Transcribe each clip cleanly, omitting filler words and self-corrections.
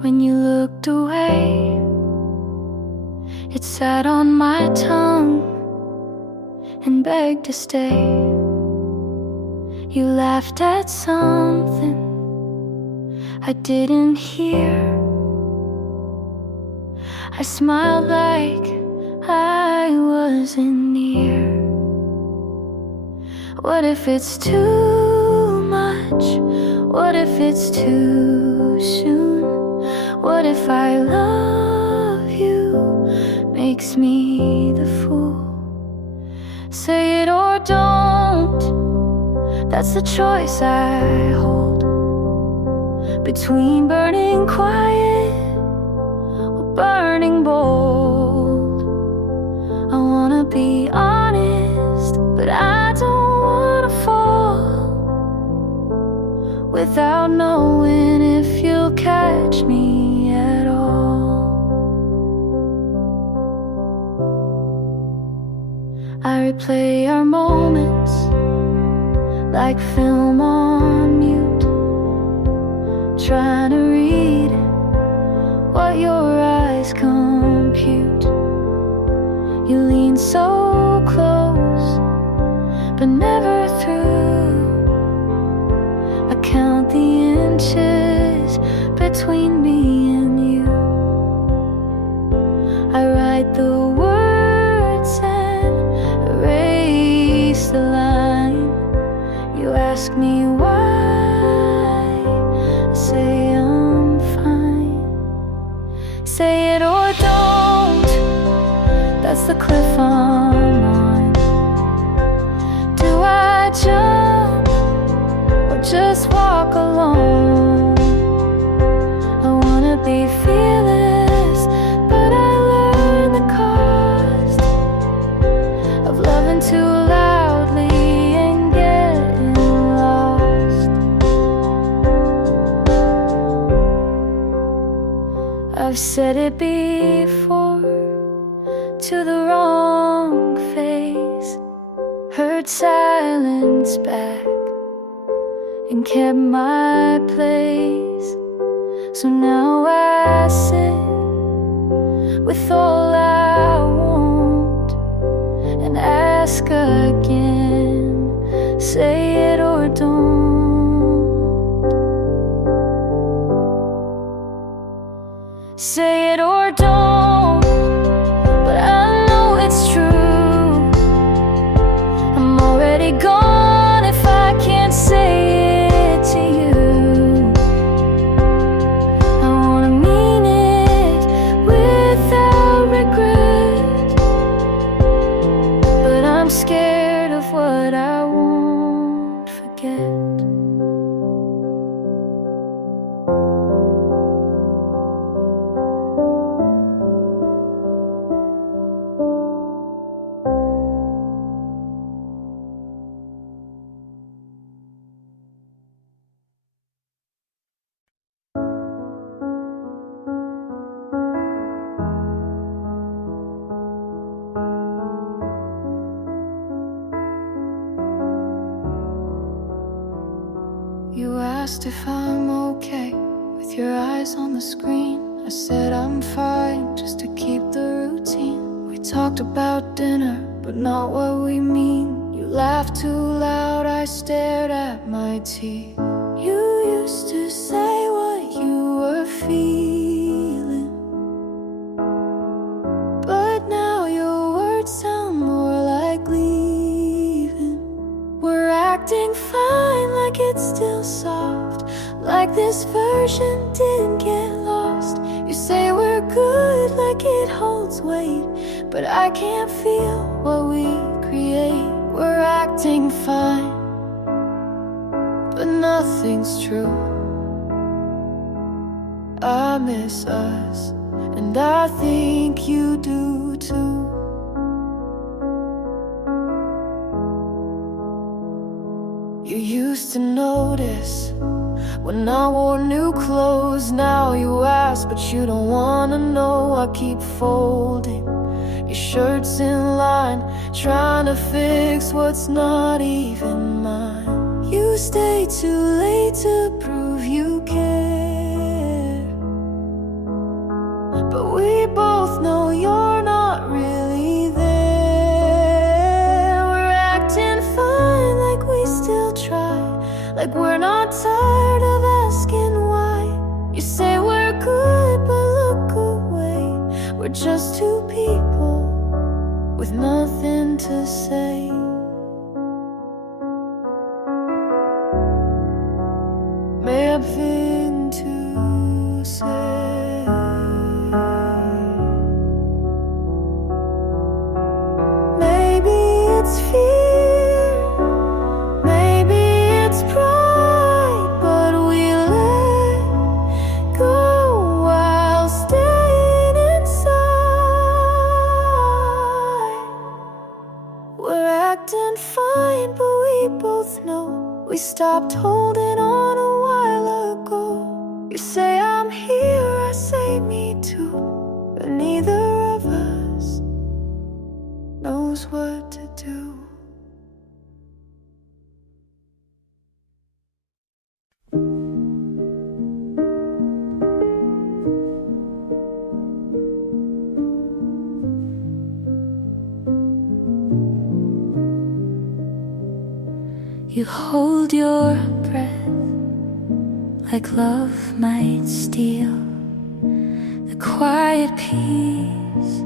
when you looked away. It sat on my tongue and begged to stay. You laughed at something I didn't hear. I smiled like I wasn't near. What if it's too much? What if it's too soon? What if I love you makes me the fool? Say it or don't, that's the choice I hold. Between burning quiet or burning bold. I wanna be honest, but I don't wanna fall without knowing if you'll catch me at all. I replay our moments like film on mute, trying to read what your eyes compute. You lean so close, but never through. I count the inches between me and you. I write the words and erase the line. You ask me why, I say I'm fine. Say it or don't, that's the cliff I'm on. Do I jump or just walk alone? I wanna be fearless, but I learned the cost of loving too loudly and getting lost. I've said it before to the wrong face, heard silence back and kept my place. So now I sit with all I want and ask again, say it or don't. Say it or don't, but I know it's true. I'm already gone if I can't say it to you. I wanna mean it without regret, but I'm scared of what I won't forget. You asked if I'm okay with your eyes on the screen. I said I'm fine, just to keep the routine. We talked about dinner, but not what we mean. You laughed too loud, I stared at my teeth. You used to say what you were feeling, but now your words sound more like leaving. We're acting fine like it's still soft, like this version didn't get lost. You say we're good like it holds weight, but I can't feel what we create. We're acting fine, but nothing's true. I miss us, and I think you do too. You used to notice when I wore new clothes. Now you ask, but you don't wanna know. I keep folding your shirts in line, trying to fix what's not even mine. You stay too late to prove you care. not tired of asking why. You say we're good, but look away. We're just two people with nothing to say. Nothing to say. Maybe it's fear, maybe it's pride, but we let go while staying inside. We're acting fine, but we both know we stopped holding on a while ago. You say I'm here, I say me too, but neither of us knows what to do. You hold your breath like love might steal the quiet peace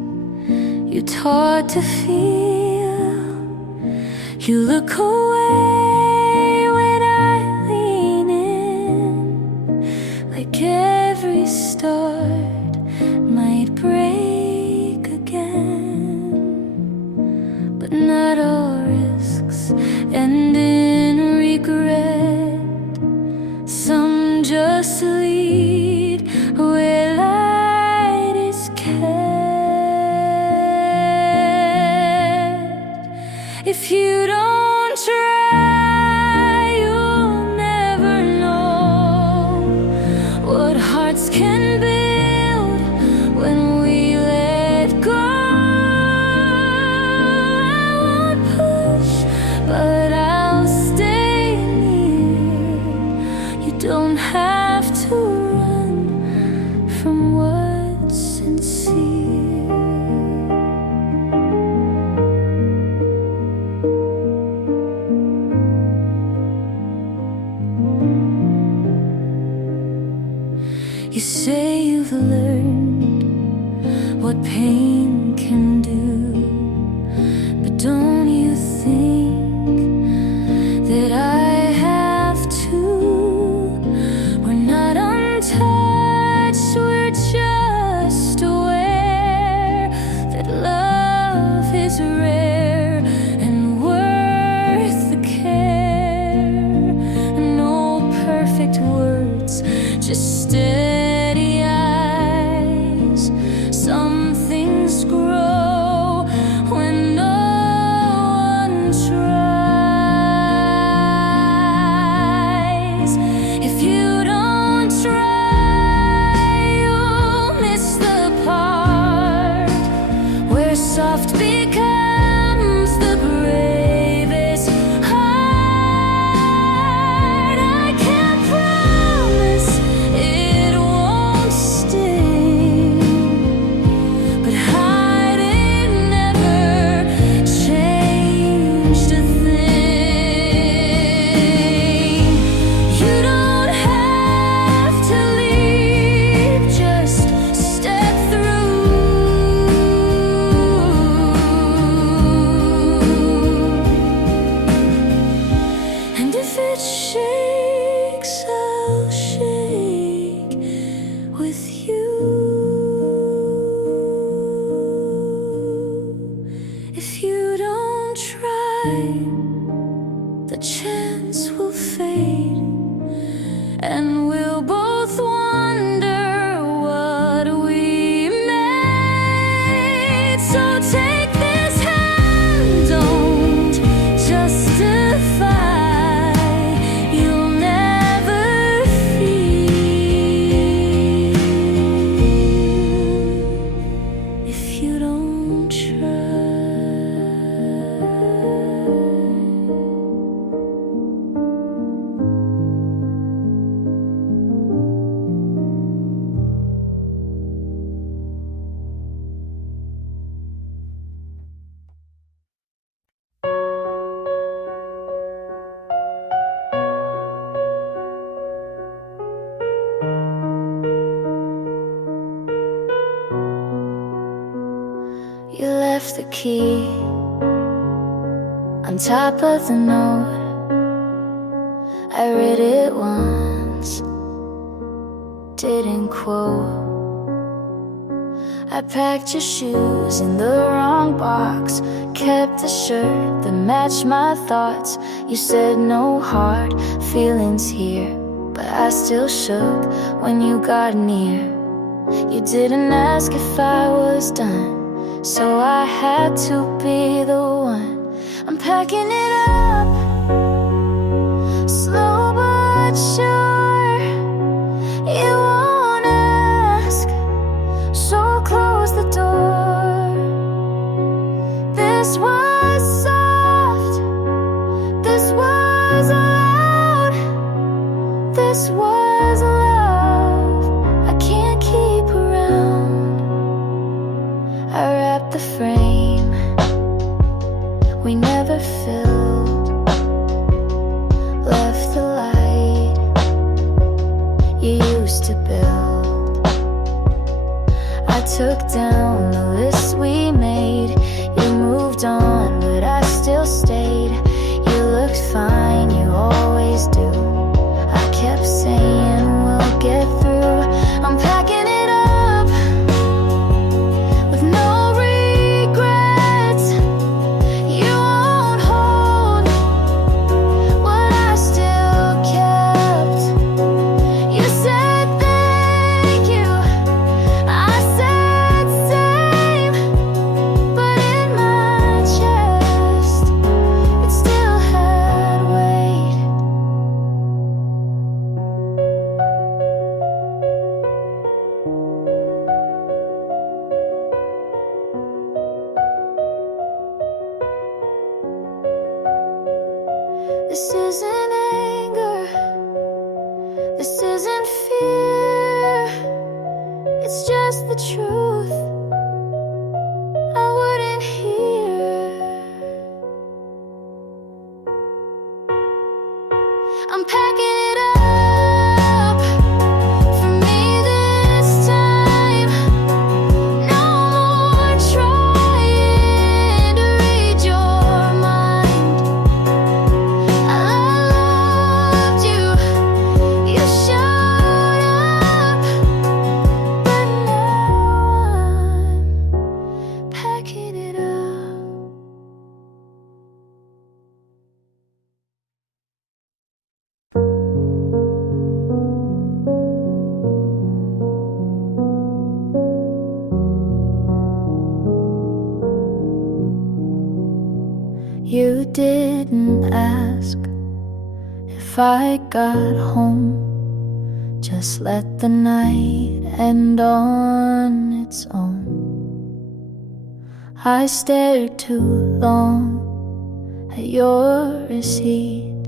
you taught to feel. You look away when I lean in, like every start might break again. But not all risks end in regret. Some just lead where light is kept. If you don't try, you'll never know what hearts can build when we let go. I won't push, but I'll stay near. You don't have to run from what's sincere. You say you've learned what pain can do, but don't you think that I have to? We're not untouched, we're just aware that love is rare and worth the care. No perfect words, just steady eyes. Some things grow left the key on top of the note. I read it once, didn't quote. I packed your shoes in the wrong box, kept the shirt that matched my thoughts. You said no hard feelings here, but I still shook when you got near. You didn't ask if I was done, so I had to be the one. I'm packing it up, slow but sure. You won't ask, so close the door. This was soft, this was loud, this was love I can't keep around. I wrapped the frame we never filled, left the light you used to build. I took down the list we made. You moved on, but I still stayed. You looked fine, you always do. I kept saying we'll get through. I'm packing it up with no regrets. You won't hold what I still kept. You said thank you, I said same, but in my chest it still had weight. This isn't anger, this isn't fear, it's just the truth I wouldn't hear. I'm packing it up for me this time. No more trying to read your mind. I loved you, you showed up, but now I'm packing it up. You didn't ask if I got home, just let the night end on its own. I stared too long at your receipt.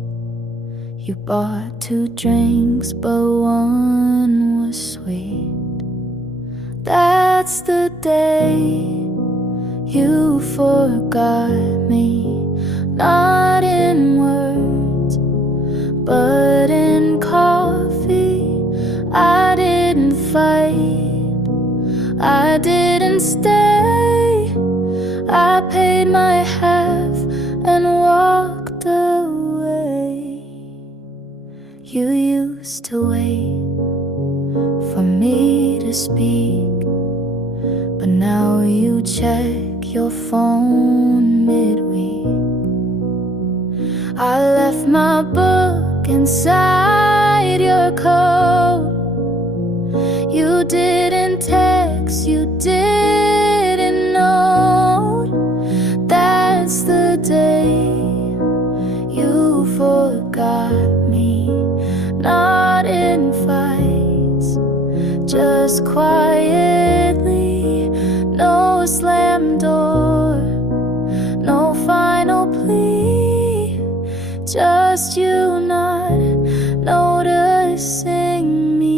You bought 2 drinks, but one was sweet. That's the day you forgot me, not in words, but in coffee. I didn't fight, I didn't stay. I paid my half and walked away. You used to wait for me to speak, but now you check your phone midweek. I left my book inside your coat. You didn't text, you didn't note. That's the day you forgot me, not in fights, just quietly. No slam door, no final plea, just you not noticing me.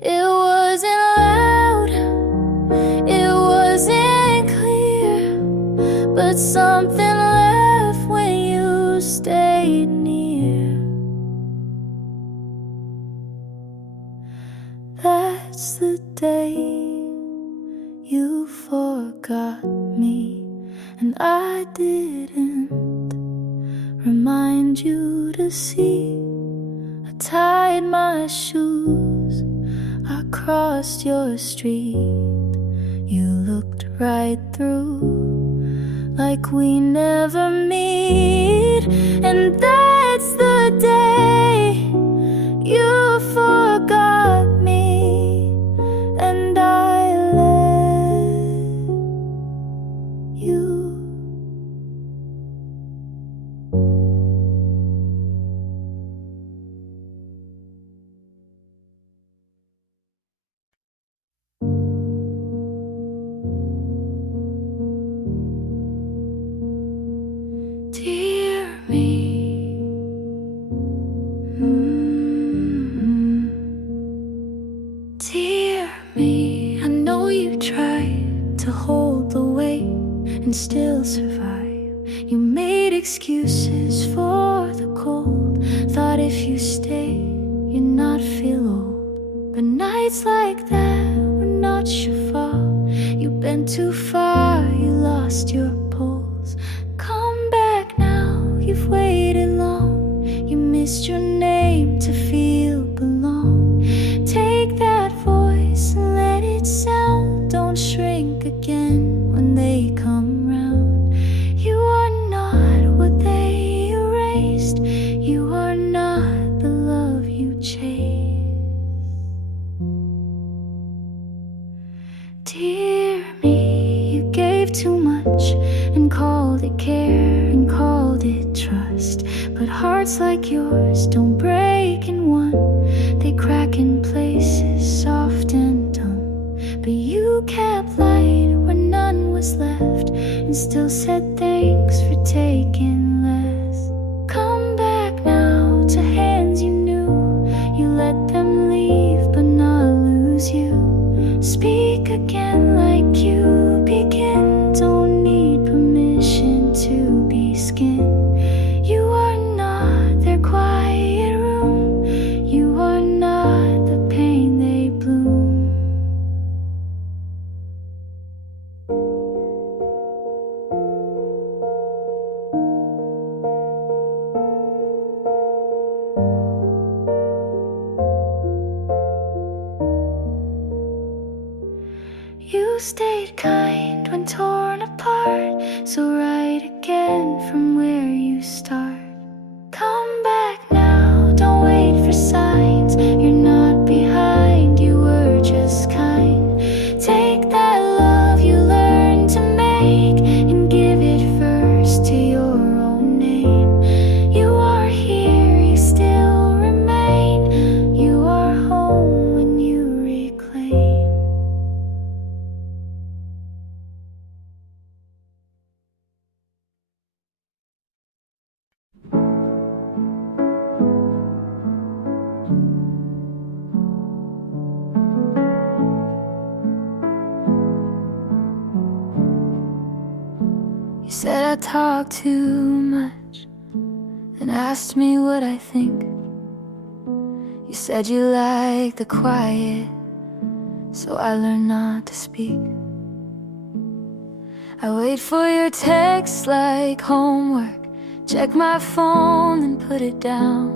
It wasn't loud, it wasn't clear, but something left when you stayed near. That's the day You forgot me, and I didn't remind you to see. I tied my shoes, I crossed your street. You looked right through, like we never meet. And that's the day you forgot me, and I let you. Dear me, dear me, I know you tried to hold the weight and still survive. You made excuses for the cold, thought if you stayed you'd not feel old. But nights like that were not your fault. You bent too far, you lost your pulse. Come back now, you've waited long. You missed your name to feel belong. Take that voice and let it sound. Don't shrink again when they come round. You are not what they erased. You are not the love you chased. Dear me, you gave too much and called it care and called it trust. But hearts like yours don't break in one. They crack in places soft and dumb. But you kept light when none was left, and still said thanks for taking less. Come back now to hands you knew. You let them leave but not lose you. Speak again like you begin. Don't need permission to be skin. You are not their quiet room. You are not the pain they bloom. You stayed kind when torn apart, so write again from where you start. Come back now, don't wait for signs. You're not behind, you were just kind. Take that love you learned to make and give it first to your own name. You are here, you still remain. You are home when you reclaim. You said I talk too much and asked me what I think. You said you like the quiet, so I learned not to speak. I wait for your texts like homework, check my phone and put it down.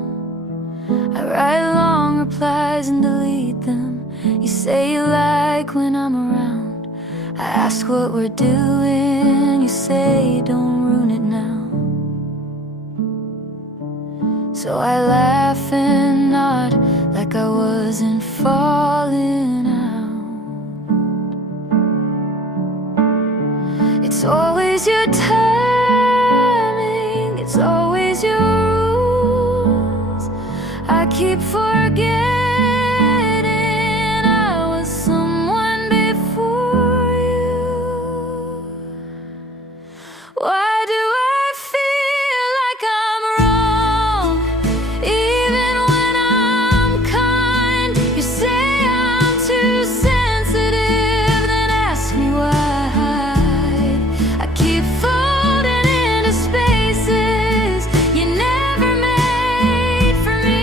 I write long replies and delete them. You say you like when I'm around. I ask what we're doing, you say don't ruin it now. So I laugh and nod like I wasn't falling out. It's always your timing, it's always your rules. I keep forgetting I was someone before you. Why do I feel like I'm wrong, even when I'm kind? You say I'm too sensitive, then ask me why. I keep folding into spaces you never made for me.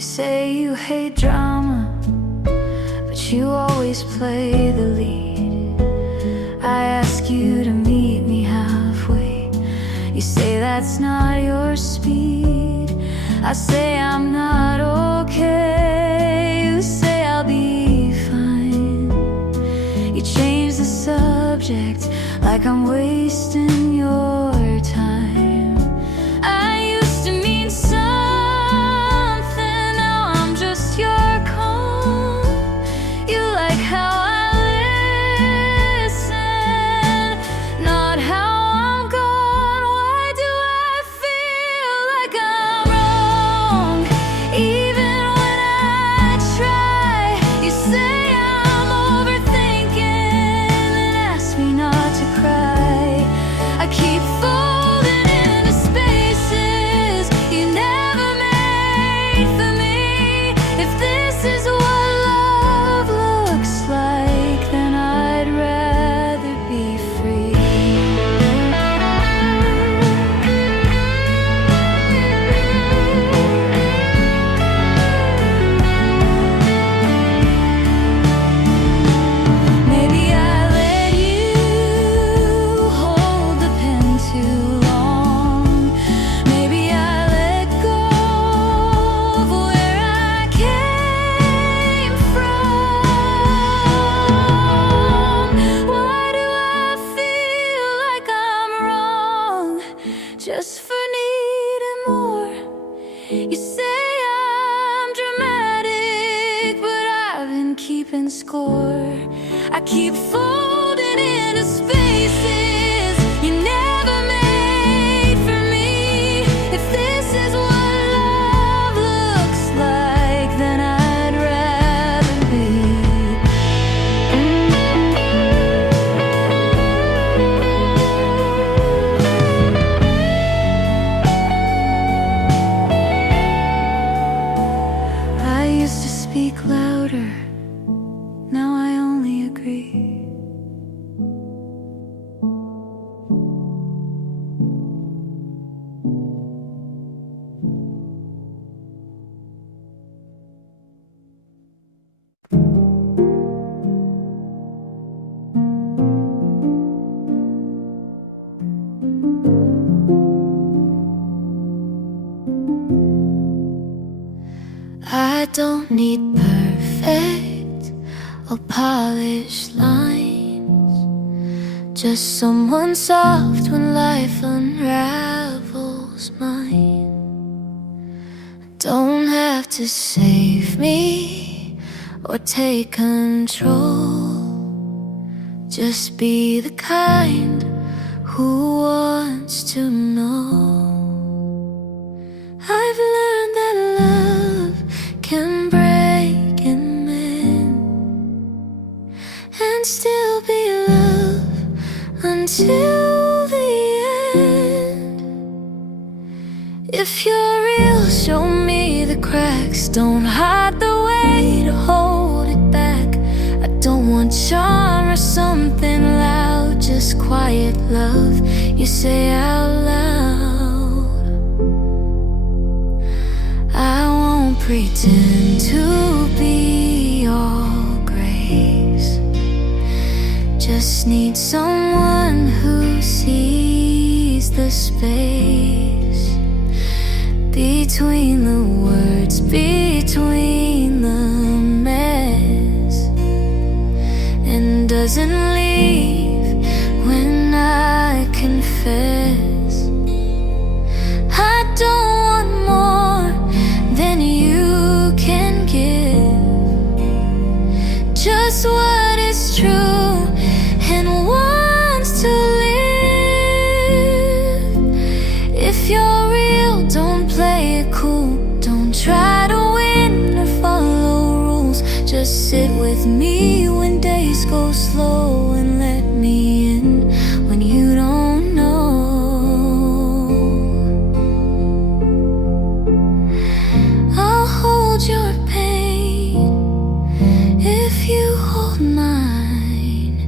You say you hate drama, but you always play the lead. I ask you to meet me halfway. You say that's not your speed. I say I'm not okay. You say I'll be fine. You change the subject like I'm wasting your time. I used to mean something, now I'm just your calm. You like how I listen, not how I'm gone. Why do I feel like I'm wrong? Even when I try, you say I'm overthinking and ask me not to cry. I keep folding into spaces you never made for me. If this is what love looks like, then I'd rather be free. Maybe I let you hold the pen too long. Maybe I let go of where I came from. Why do I feel like I'm wrong just for needing more? You say I'm dramatic, but I've been keeping score. I keep folding into spaces you never made for me. If this is what love looks like, then I'd rather be. I used to speak louder, now I only agree. I don't need perfect or polished lines, just someone soft when life unravels mine. Don't have to save me or take control, just be the kind who wants to know. I've learned that love can break and mend, and still be love until the end. If you're real, show me the cracks. Don't hide the way to hold it back. I don't want charm or something loud, just quiet love you say out loud. I won't pretend to be all grace, just need someone who sees the space between the words, between the mess, and doesn't leave when I confess. I don't want more than you can give, just what is true and wants to live. If you're real, don't play it cool, don't try to win or follow rules. Just sit with me when days go slow and let me in when you don't know. I'll hold your pain if you hold mine.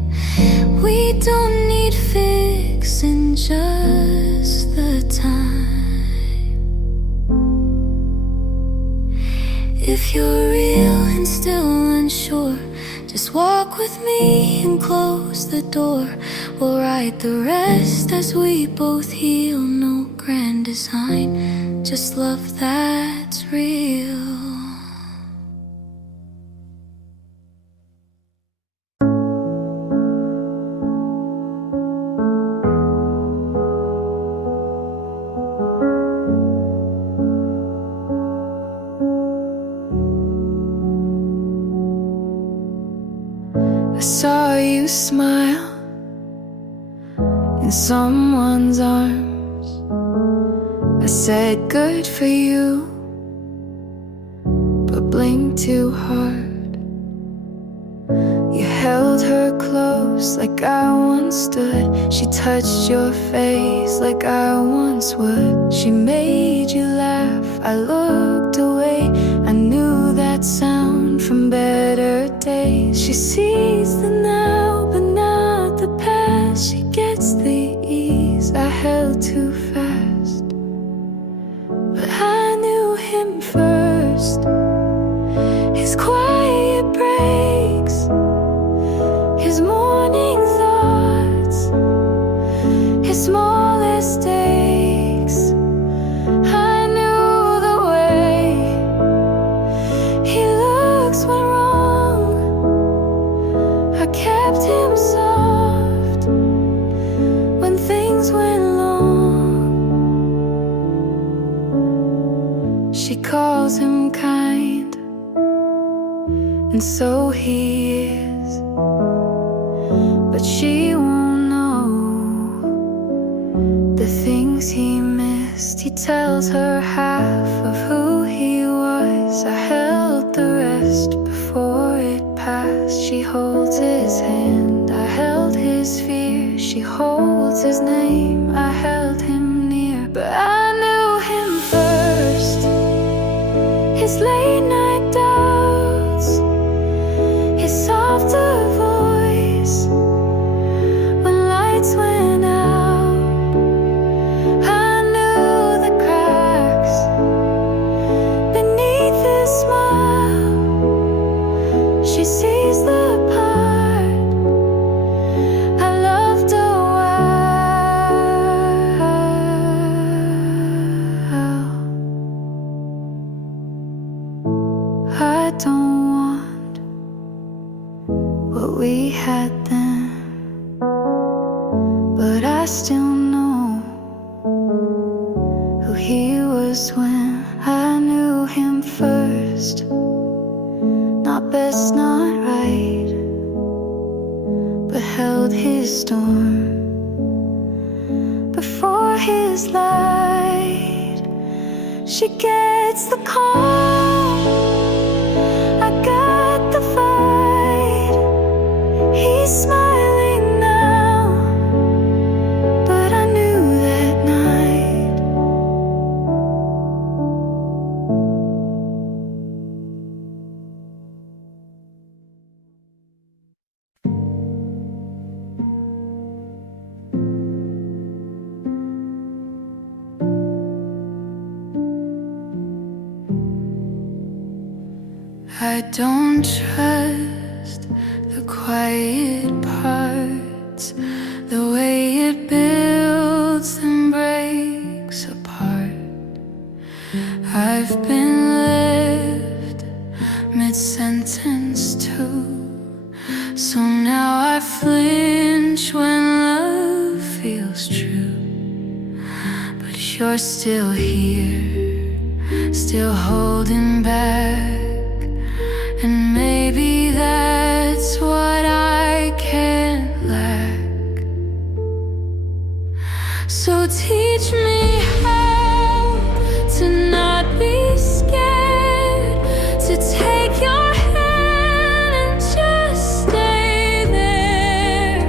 We don't need fixing, just the time. If you're real and still unsure, just walk with me and close the door. We'll write the rest as we both heal. No grand design, just love that's real. I saw you smile in someone's arms. I said good for you, but blinked too hard. You held her close like I once stood. She touched your face like I once would. She made you laugh, I looked away. I knew that sound from better days. She sees the now, but not the past. She gets the ease I held too fast. But I knew him first. His quiet breaks, his morning thoughts, his smallest aches. I knew the way he looks when wrong. I kept him soft when things went long. She calls him kind, and so he is, but she won't know the things he missed. He tells her half of who he was. I held the rest before it passed. She holds his hand, I held his fear. She holds his name, I held him near. But I knew him first. His late night doubts, his softer voice when lights went out. I knew the cracks beneath his smile. She sees the part I loved a while. I don't want what we had then, but I still know who he was when I knew him first. Not best, not right, but held his storm before his light. She gets the call, I got the fight. He's smiling now, but I knew that night. I don't trust the quiet parts, the way it builds and breaks apart. I've been left mid-sentence too, so now I flinch when love feels true. But you're still here, still holding back. And maybe that's what I can't lack. So teach me how to not be scared, to take your hand and just stay there.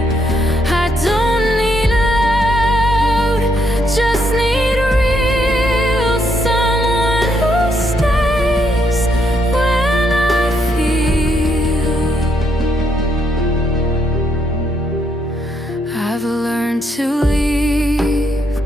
I don't need loud, just need real, someone who stays when I feel. I've learned to leave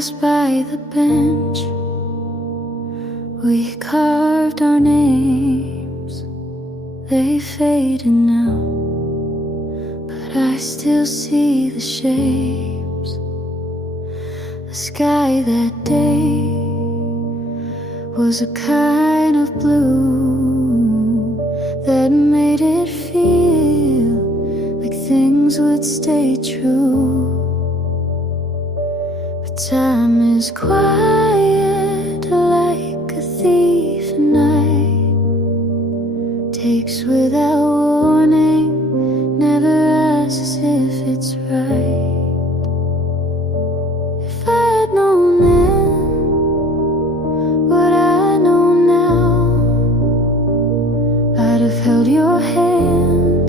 passed by the bench. We carved our names. They faded now, but I still see the shapes. The sky that day was a kind of blue that made it feel like things would stay true. But time is quiet like a thief at night, takes without warning, never asks if it's right. If I had known then what I know now, I'd have held your hand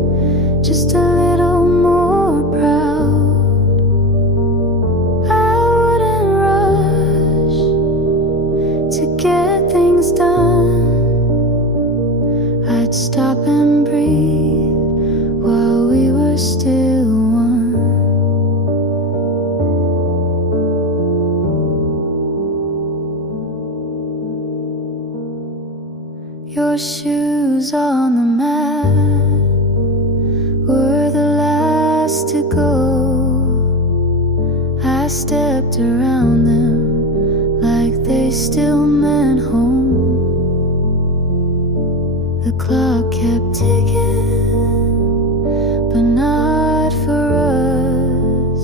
just a little more proud. I wouldn't rush to get things done. I'd stop and breathe while we were still one. Your shoes on the mat were the last to go. I stepped around them like they still meant home. The clock kept ticking, but not for us.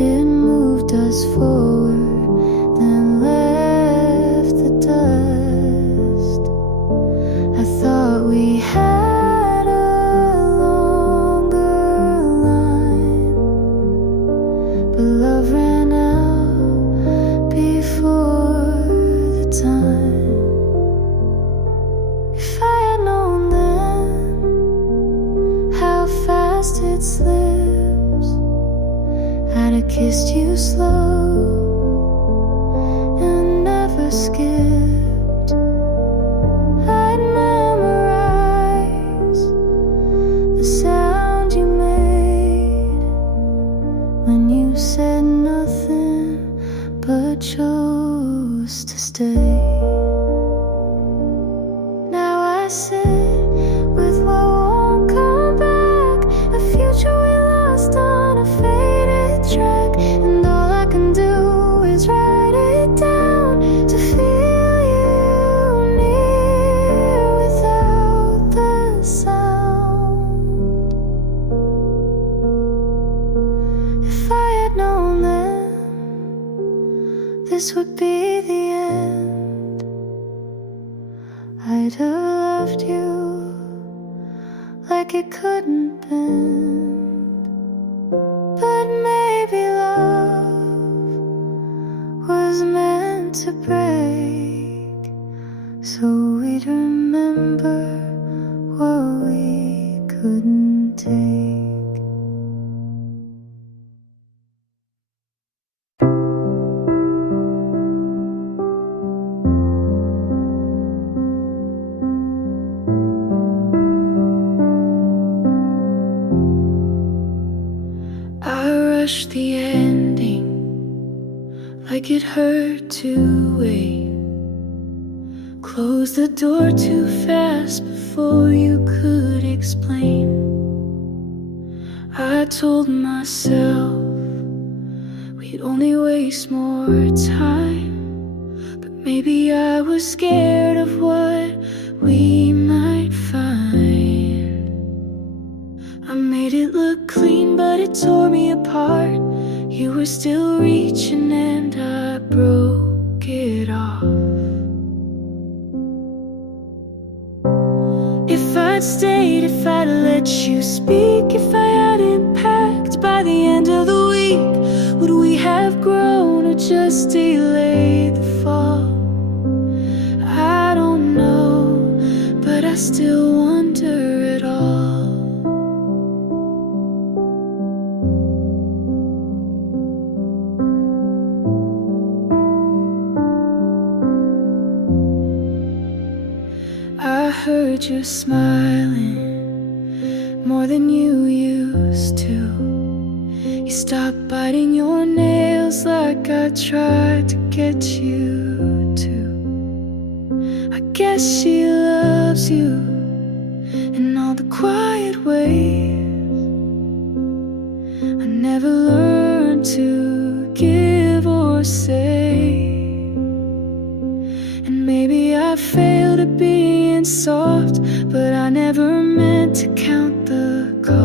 It moved us forward, then left the dust. I thought we had a longer line, but love ran out before the time. If I had known then how fast it slips, I'd have kissed you slow and never skipped. I'd memorize the sound you made when you said nothing but chose to stay. Now I sit with what won't come back, a future we lost on a faded track, and all I can do is write it down to feel you near without the sound. If I had known then this would be the end, I'd have loved you like it couldn't bend. But maybe love was meant to break, so we'd remember what we couldn't take. I rushed the ending like it hurt to wait. Closed the door too fast before you could explain. I told myself we'd only waste more time, but maybe I was scared of what we might find. I made it look clean, but it tore me apart. You were still reaching and I broke it off. If I'd stayed, if I'd let you speak, if I hadn't packed by the end of the week, would we have grown or just delayed the fall? I don't know, but I still wonder at all. I heard you smiling more than you used to. You stopped biting your nails feels like I tried to get you to. I guess she loves you in all the quiet ways. I never learned to give or say, and maybe I failed at being soft, but I never meant to count the cost.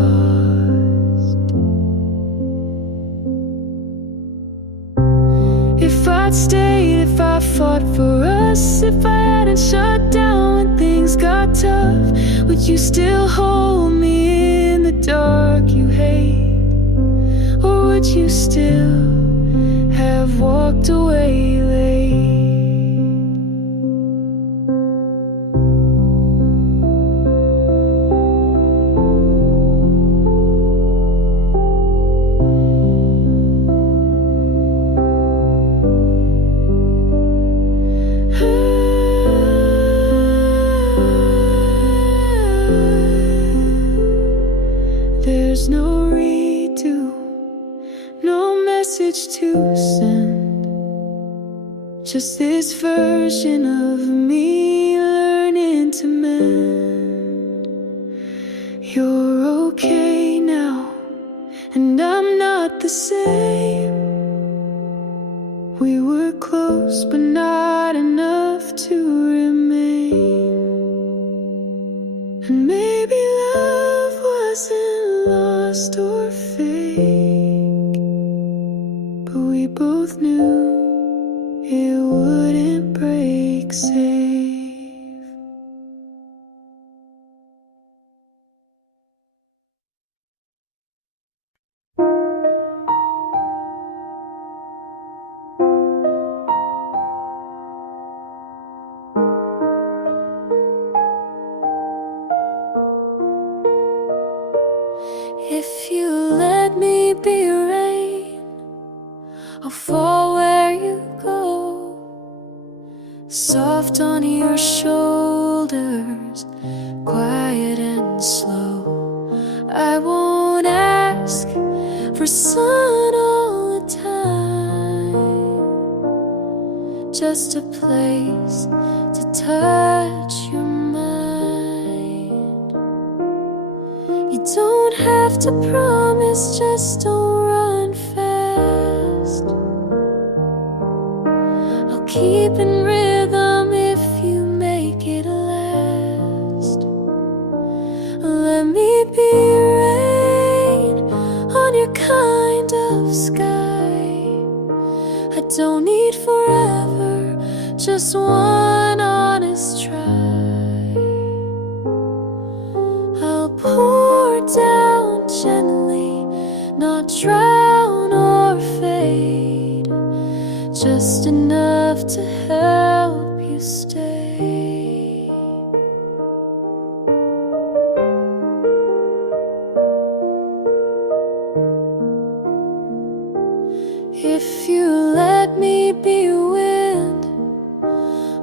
If I'd stayed, if I fought for us, if I hadn't shut down when things got tough, would you still hold me in the dark you hate? Or would you still have walked away late? There's no redo, no message to send, just this version of me learning to mend. You're okay now, and I'm not the same. We were close, but not enough to remain. And maybe love wasn't lost or fake, but we both knew it wouldn't break safe. If you let me be rain, I'll fall where you go, soft on your shoulders, quiet and slow. I won't ask for sun all the time, just a place to touch your mind. You don't have to promise, just don't run fast. I'll keep in rhythm if you make it last. Let me be rain on your kind of sky. I don't need forever, just one honest try. I'll pour down gently, not drown or fade, just enough to help you stay. If you let me be wind,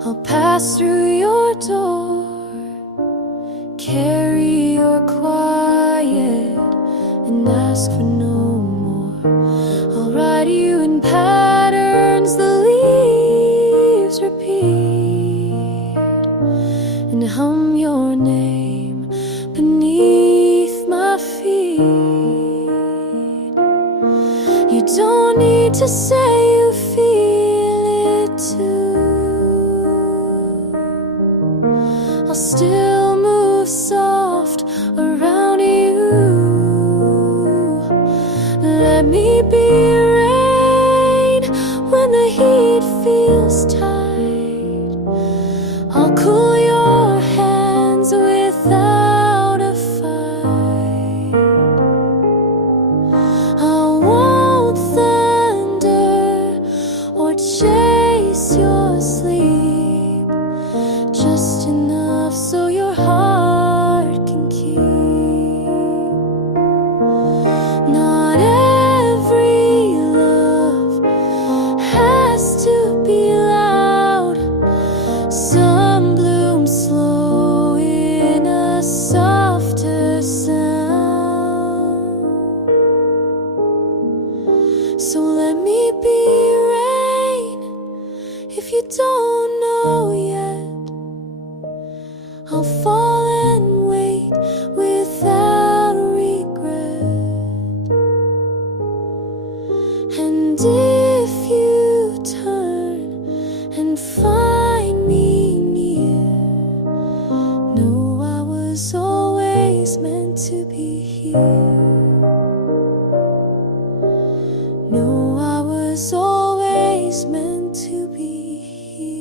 I'll pass through your door, carry your quiet and ask for no more. I'll write you in patterns the leaves repeat, and hum your name beneath my feet. You don't need to say you feel it too. I'll still move soft around you. Let me be rain when the heat feels tight. I'll cool your hands without a fight. I won't thunder or chase your sleep, just enough so your heart can keep. fall and wait without regret. And if you turn and find me near, know I was always meant to be here. Know I was always meant to be here.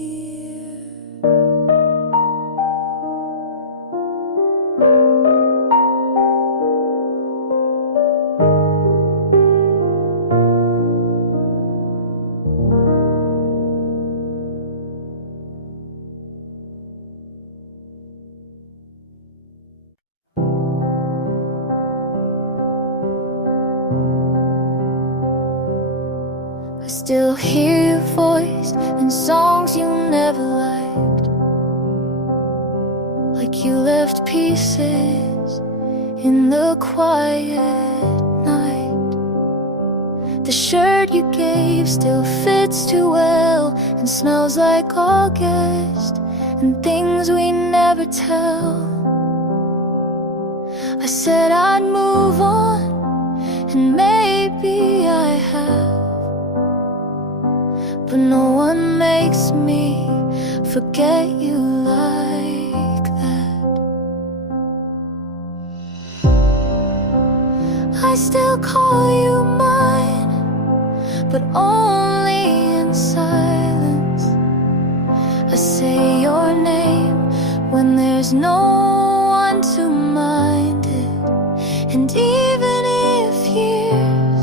I still hear your voice in songs you never liked, like you left pieces in the quiet night. The shirt you gave still fits too well and smells like August and things we never tell. I said I'd move on, and maybe I have, but no one makes me forget you like that. I still call you mine, but only in silence. I say your name when there's no one to mind it. And even if years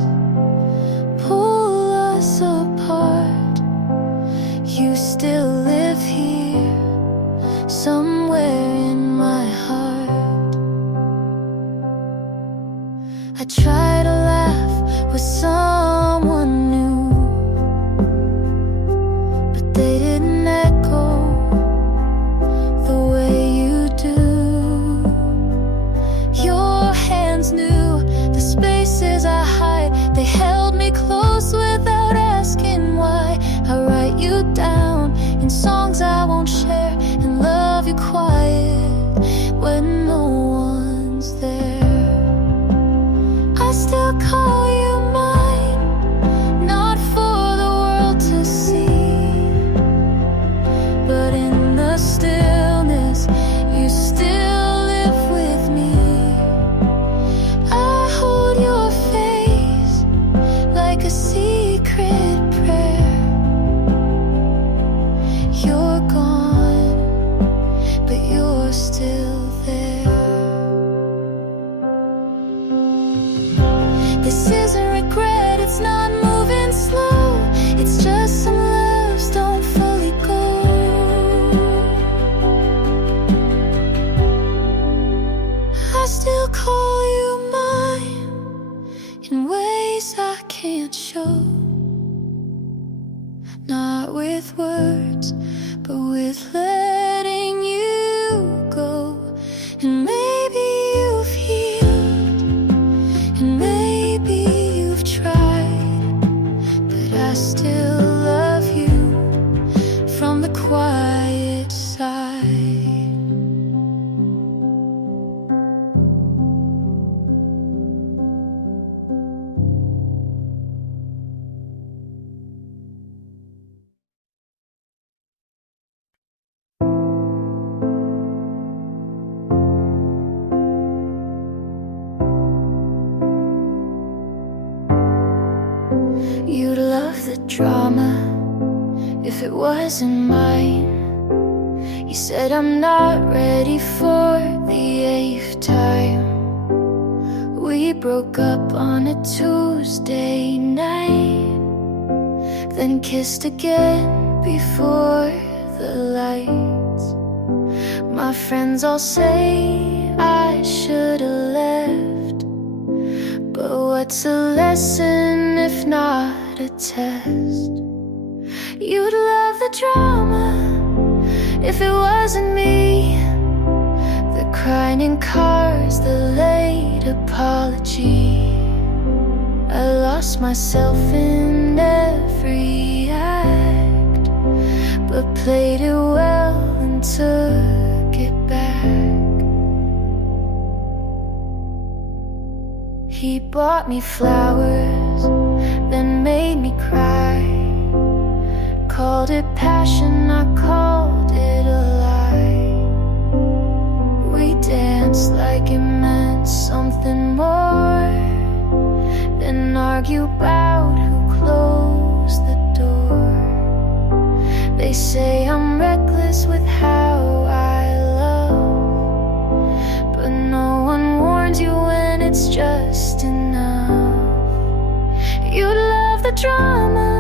pull us apart, you still live here, somewhere in my heart. I try to laugh with someone new, but they didn't echo the way you do. Your hands knew the spaces I hide. They held me close without asking why. I write you down in songs I won't share, and love you quiet when no one's there. I still call you mine, not for the world to see, but in the stillness you still live with me. I hold your face like a secret prayer. You're gone, but you're still there. This isn't regret, it's not moving slow. It's just some loves don't fully go. I still call you mine in ways I can't show. Not with words, but with letting you go. And maybe you've healed, and maybe you've tried, but I still love you from the quiet side. You'd love the drama if it wasn't mine. You said I'm not ready for the 8th time. We broke up on a Tuesday night, then kissed again before the lights. My friends all say I should've left, but what's a lesson if not a test? You'd love the drama if it wasn't me, the crying in cars, the late apology. I lost myself in every act, but played it well and took it back. He bought me flowers, then made me cry. Called it passion, I called it a lie. We danced like it meant something more, then argue about who closed the door. They say I'm reckless with how I love, but no one warns you when it's just enough. You love the drama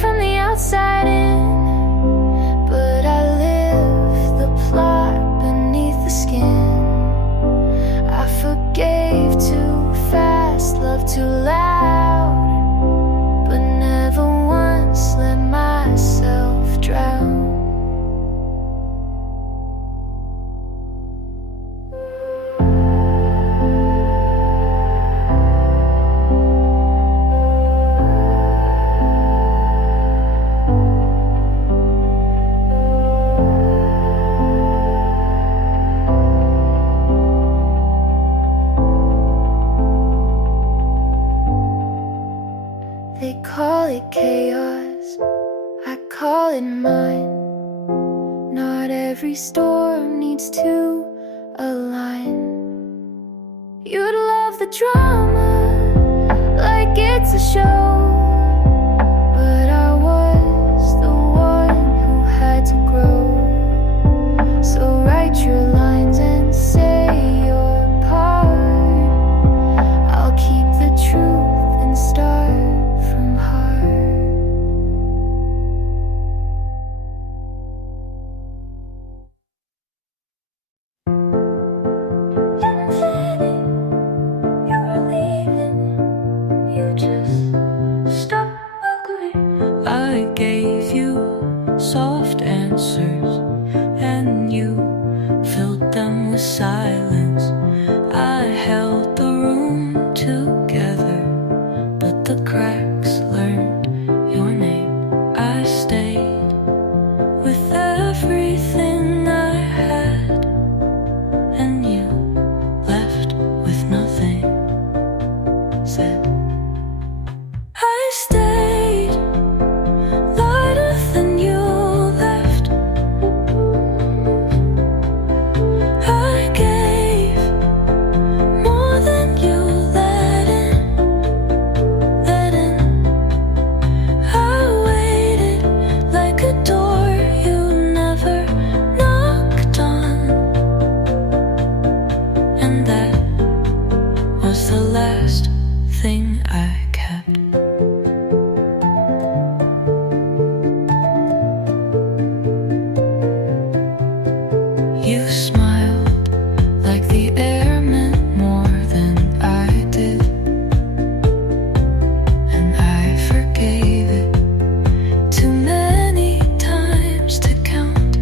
from the outside in, but I live the plot beneath the skin. I forgave too fast, loved too loud, but never once let myself drown. They call it chaos, I call it mine. Not every storm needs to align. You'd love the drama like it's a show, but I was the one who had to grow. So write your lines and say your part. I'll keep the truth and start from heart. You were fading, you were leaving, you just stopped welcoming. I gave you soft answers, and you filled them with silence. I held the room together, but the cracks learned your name. I stayed with everything I had, and you left with nothing. Said I stayed lighter than you left. I gave more than you let in, let in. I waited like a door you never knocked on, and that was the last thing I kept. You smiled like the air meant more than I did, and I forgave it too many times to count.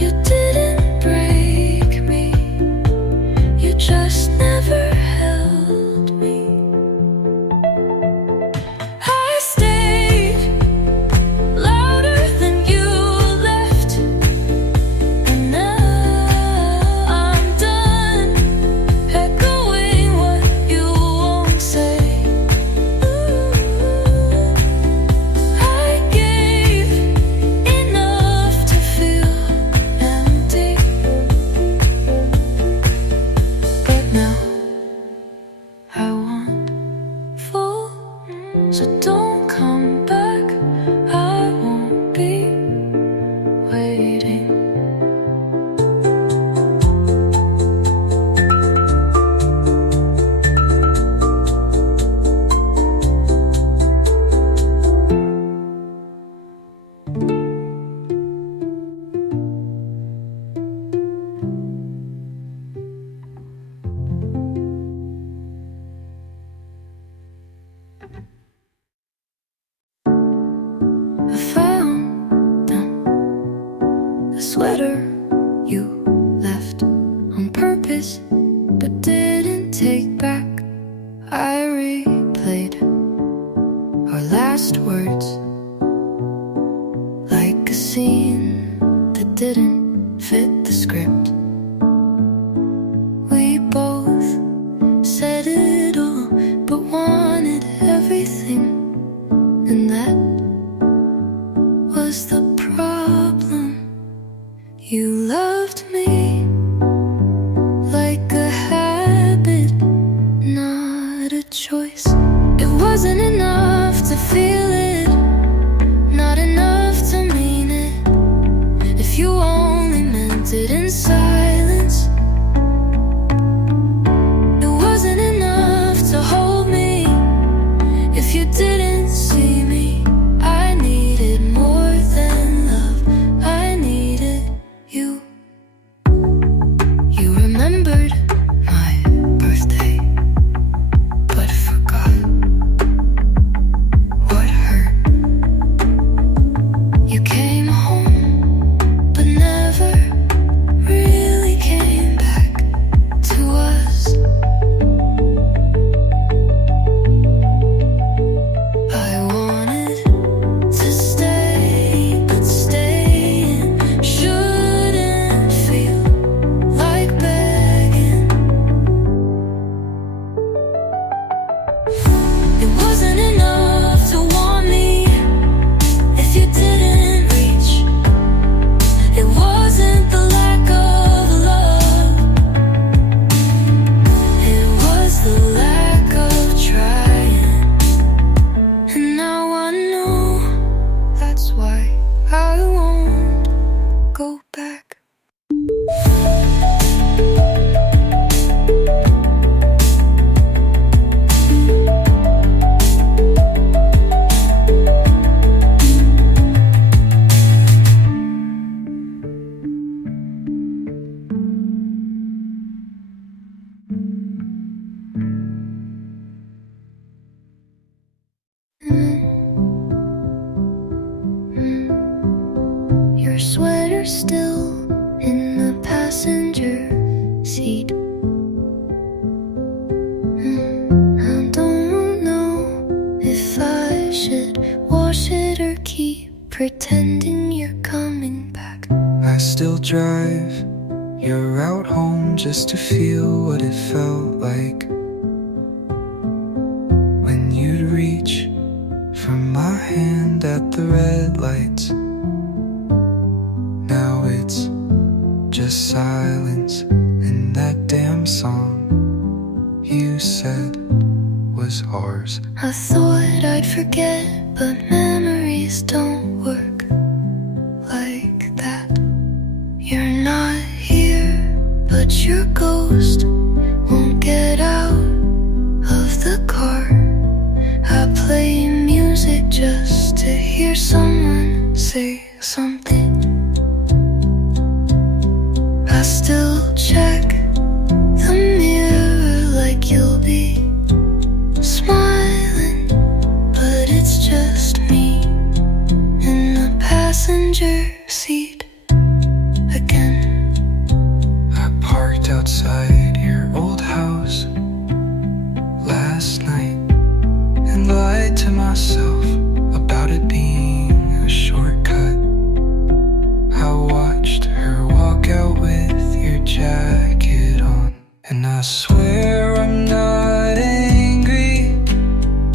You didn't break me, you just never held me. I stayed louder than you left, and now I'm done echoing what you won't say. I gave enough to feel empty, but now I want full. So don't come back, I won't be waiting. I found the sweater you left on purpose, but didn't take back. I replayed our last words like a scene that didn't fit the script. We both You loved me like a habit, not a choice. It wasn't enough to feel it, not enough to mean it. If you only meant it in silence, it wasn't enough to hold me. If you didn't see me, I needed more than love. I needed you. You remembered my birthday, but forgot what hurt. You came home, but never really came back to us. I wanted to stay, but staying shouldn't feel like begging. It wasn't enough to want me if you didn't reach. It wasn't the lack of love, it was the lack of trying. And now I know that's why I won't go back. Your sweater still in the passenger seat. I don't know if I should wash it or keep pretending you're coming back. I still drive your route home just to feel what it felt like when you'd reach for my hand at the red lights. Now it's just silence in that damn song you said was ours. I thought I'd forget, but memories don't work like that. You're not here, but your ghost won't get out of the car. I play music just to hear someone say something. I still check the mirror like you'll be smiling, but it's just me in the passenger seat again. I parked outside your old house last night and lied to myself about it being a shortcut. I watched her walk out with your jacket on, and I swear I'm not angry,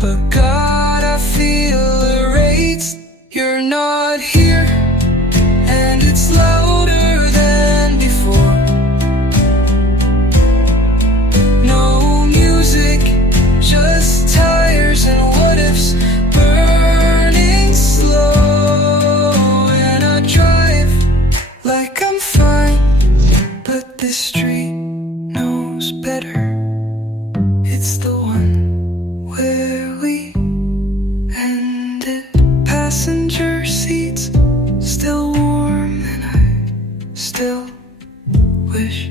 but God, I feel erased. You're not here, and it's louder than before. No music, just tires and what ifs burning slow. And I drive like I'm fine, but this street knows better. It's the one where we ended. Passenger seats still warm, and I still wish.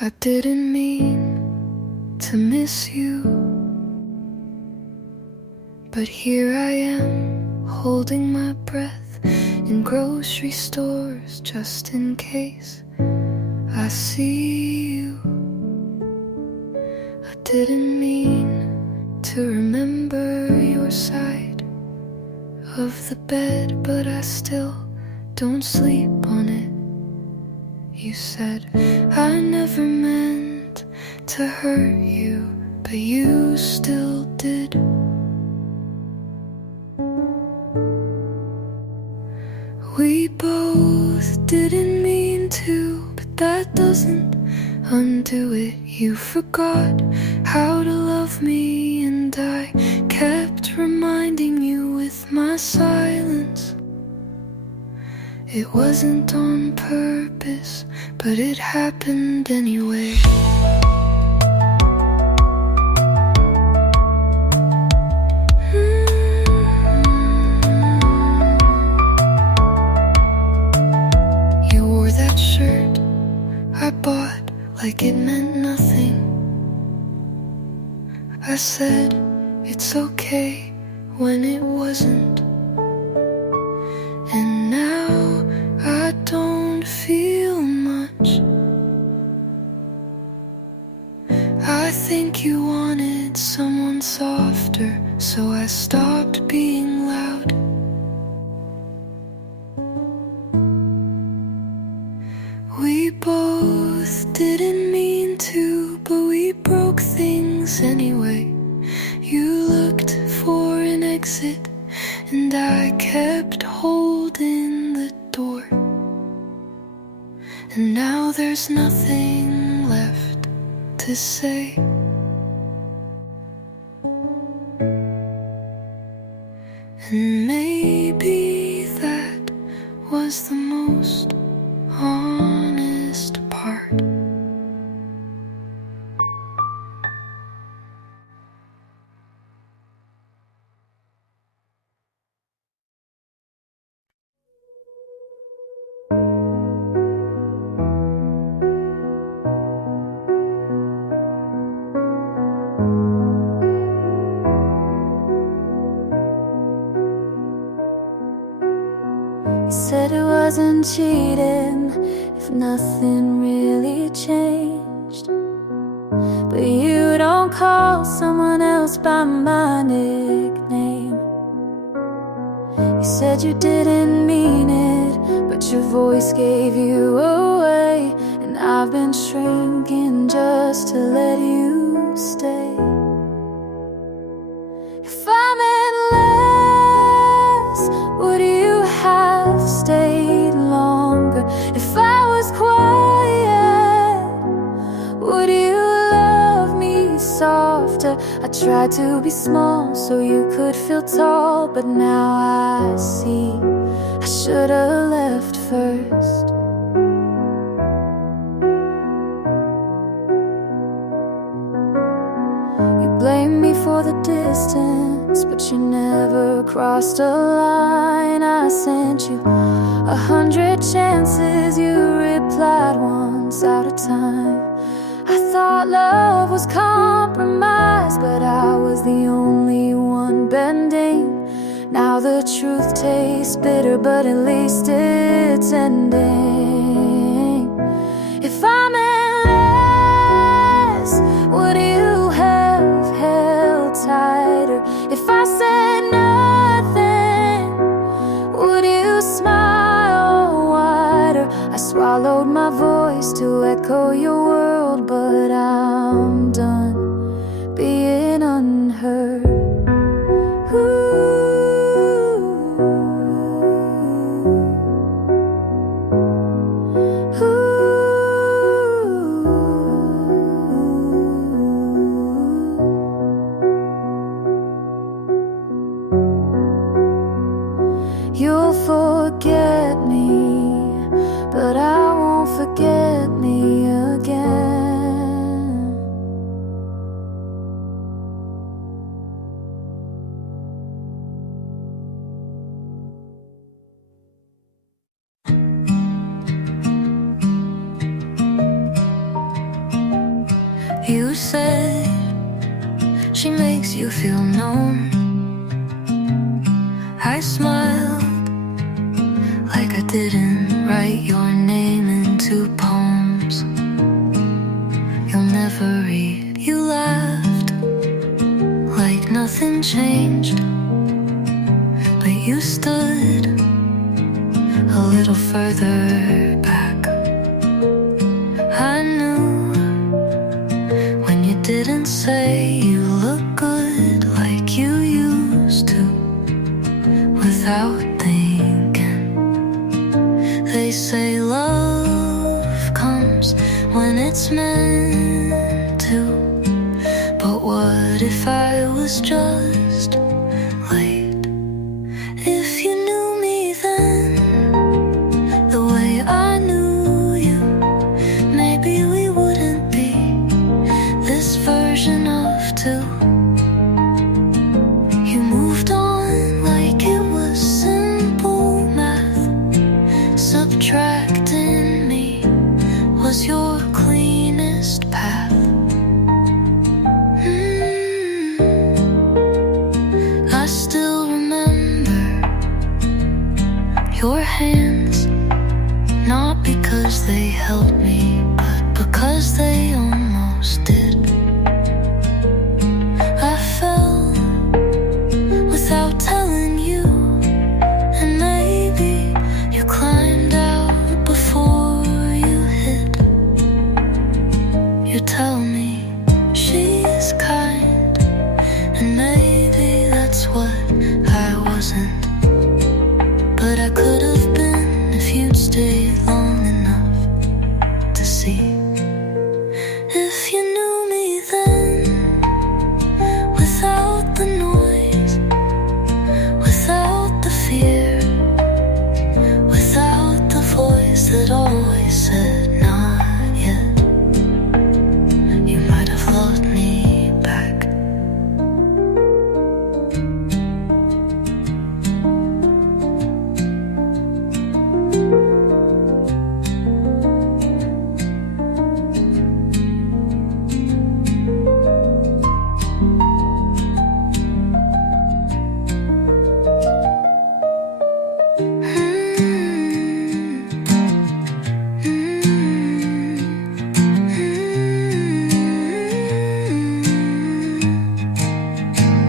I didn't mean to miss you, but here I am, holding my breath in grocery stores just in case I see you. I didn't mean to remember your side of the bed, but I still don't sleep on it. You said I never meant to hurt you, but you still did. We both didn't mean to, but that doesn't undo it. You forgot how to love me, and I kept reminding you with my silence. It wasn't on purpose, but it happened anyway. You wore that shirt I bought like it meant nothing. I said it's okay when it wasn't. And now I don't feel much. I think you wanted someone softer, so I stopped being loud. We both didn't mean to, but we broke things anyway. You looked for an exit, and I kept holding the door. And now there's nothing left to say. And maybe that was the most honest part. You said it wasn't cheating if nothing really changed, but you don't call someone else by my nickname. You said you didn't mean it, but your voice gave you away, and I've been shrinking just to let you stay. If I meant less, would you have stayed longer? If I was quiet, would you love me softer? I tried to be small so you could feel tall, but now I see I should've left first. You blame me for the distance, but you never crossed a line. I sent you 100 chances, you replied once out of time. I thought love was compromise, but I was the only one bending. Now the truth tastes bitter, but at least it's ending. If I meant less, would you have held tighter? If I said nothing, would you smile wider? I swallowed my voice to echo your world, but I'm done being unheard. You'll forget me, but I won't forget me again. You said she makes you feel known. I smiled like I didn't write your name into poems you'll never read. You laughed like nothing changed, but you stood a little further back. I knew when you didn't say you look good like you used to, without thinking. They say love comes when it's meant to, but what if I was just late? If you knew me then the way I knew you, maybe we wouldn't be this version of two. You moved on like it was simple math. Subtracting me was your cleanest path. I still remember your hands, not because they held me, but because they almost did. I fell without telling you, and maybe you climbed out before you hid. You tell me she's kind, and maybe that's what I wasn't, but I could have been if you'd stayed long enough to see. If you knew me then, without the noise, without the fear, without the voice that always said not yet, you might have loved me back.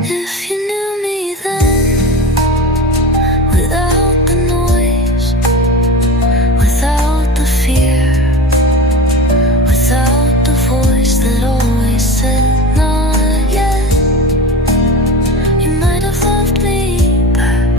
If you knew me then, without the noise, without the fear, without the voice that always said not yet, you might have loved me back.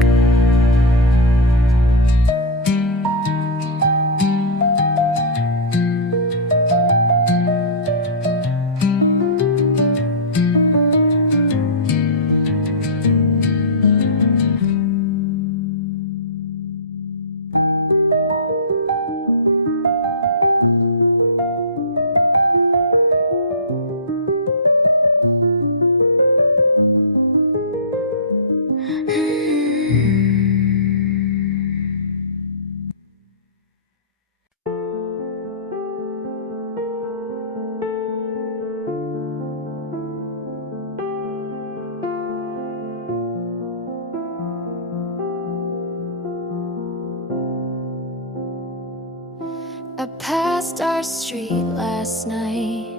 I passed our street last night.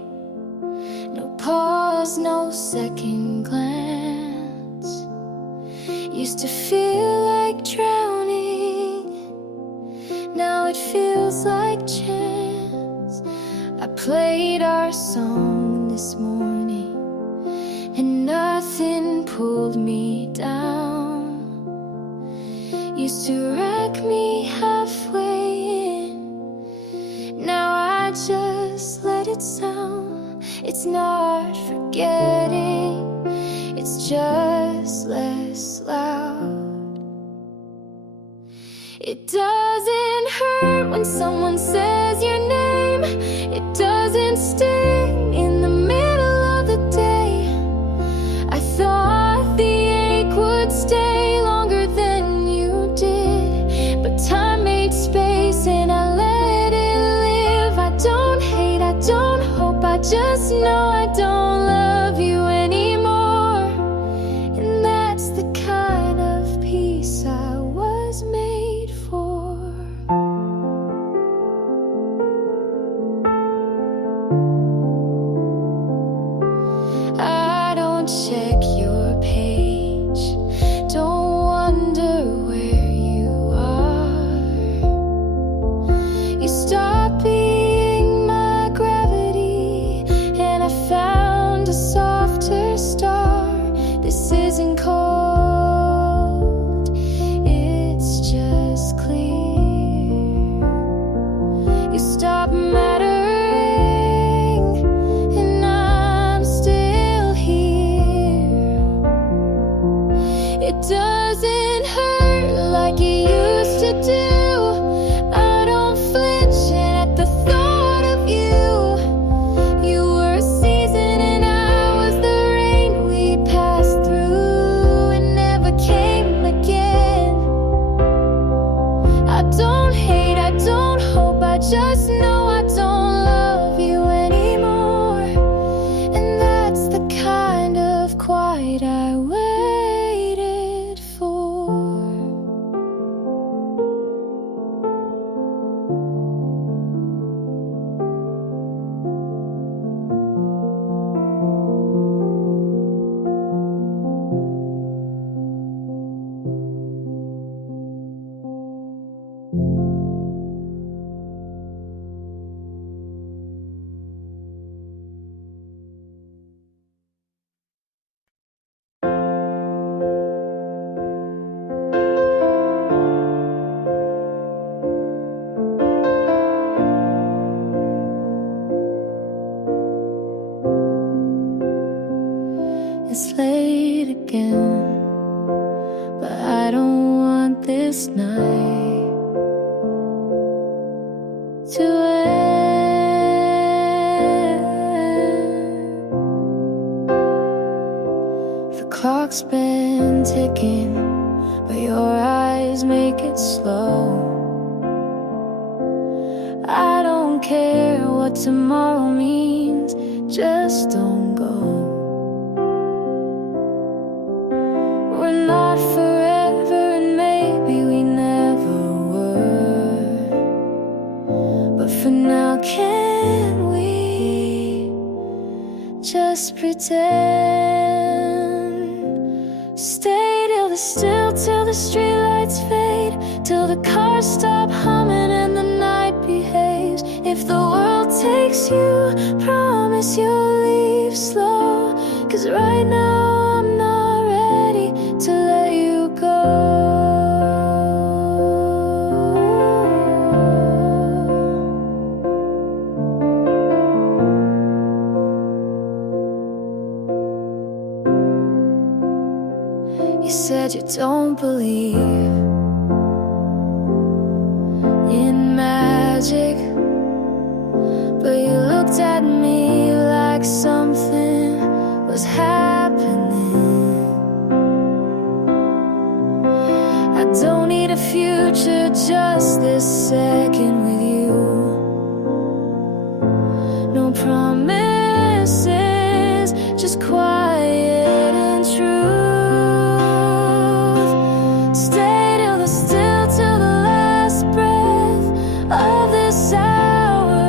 No pause, no second glance. Used to feel like drowning, now it feels like chance. I played our song this morning, and nothing pulled me down. Used to wreck me halfway in, now I just let it sound. It's not forgetting, it's just less loud. It doesn't hurt when someone says your name. It doesn't sting in the middle of the day. I thought the ache would stay longer than you did, but time made space and I let it live. I don't hate, I don't hope, I just know I don't love you anymore. And that's the kind of peace I was made for. to do. I don't flinch at the thought of you. You were a season and I was the rain we passed through and never came again. I don't hate, I don't hope, I just know I don't love you anymore. And that's the kind of quiet I waited for. It's late again, but I don't want this night to end. The clock's been ticking, but your eyes make it slow. I don't care what tomorrow means, just don't go. We're not forever and maybe we never were, but for now can we just pretend? Stay till the streetlights fade, till the cars stop humming and the night behaves. If the world takes you, promise you'll leave slow, 'cause right now I'm not ready to let you go. You said you don't believe in magic, but you looked at me like something was happening. I don't need a future, just this second with you. No promises, just quiet and truth. Stay till the last breath of this hour,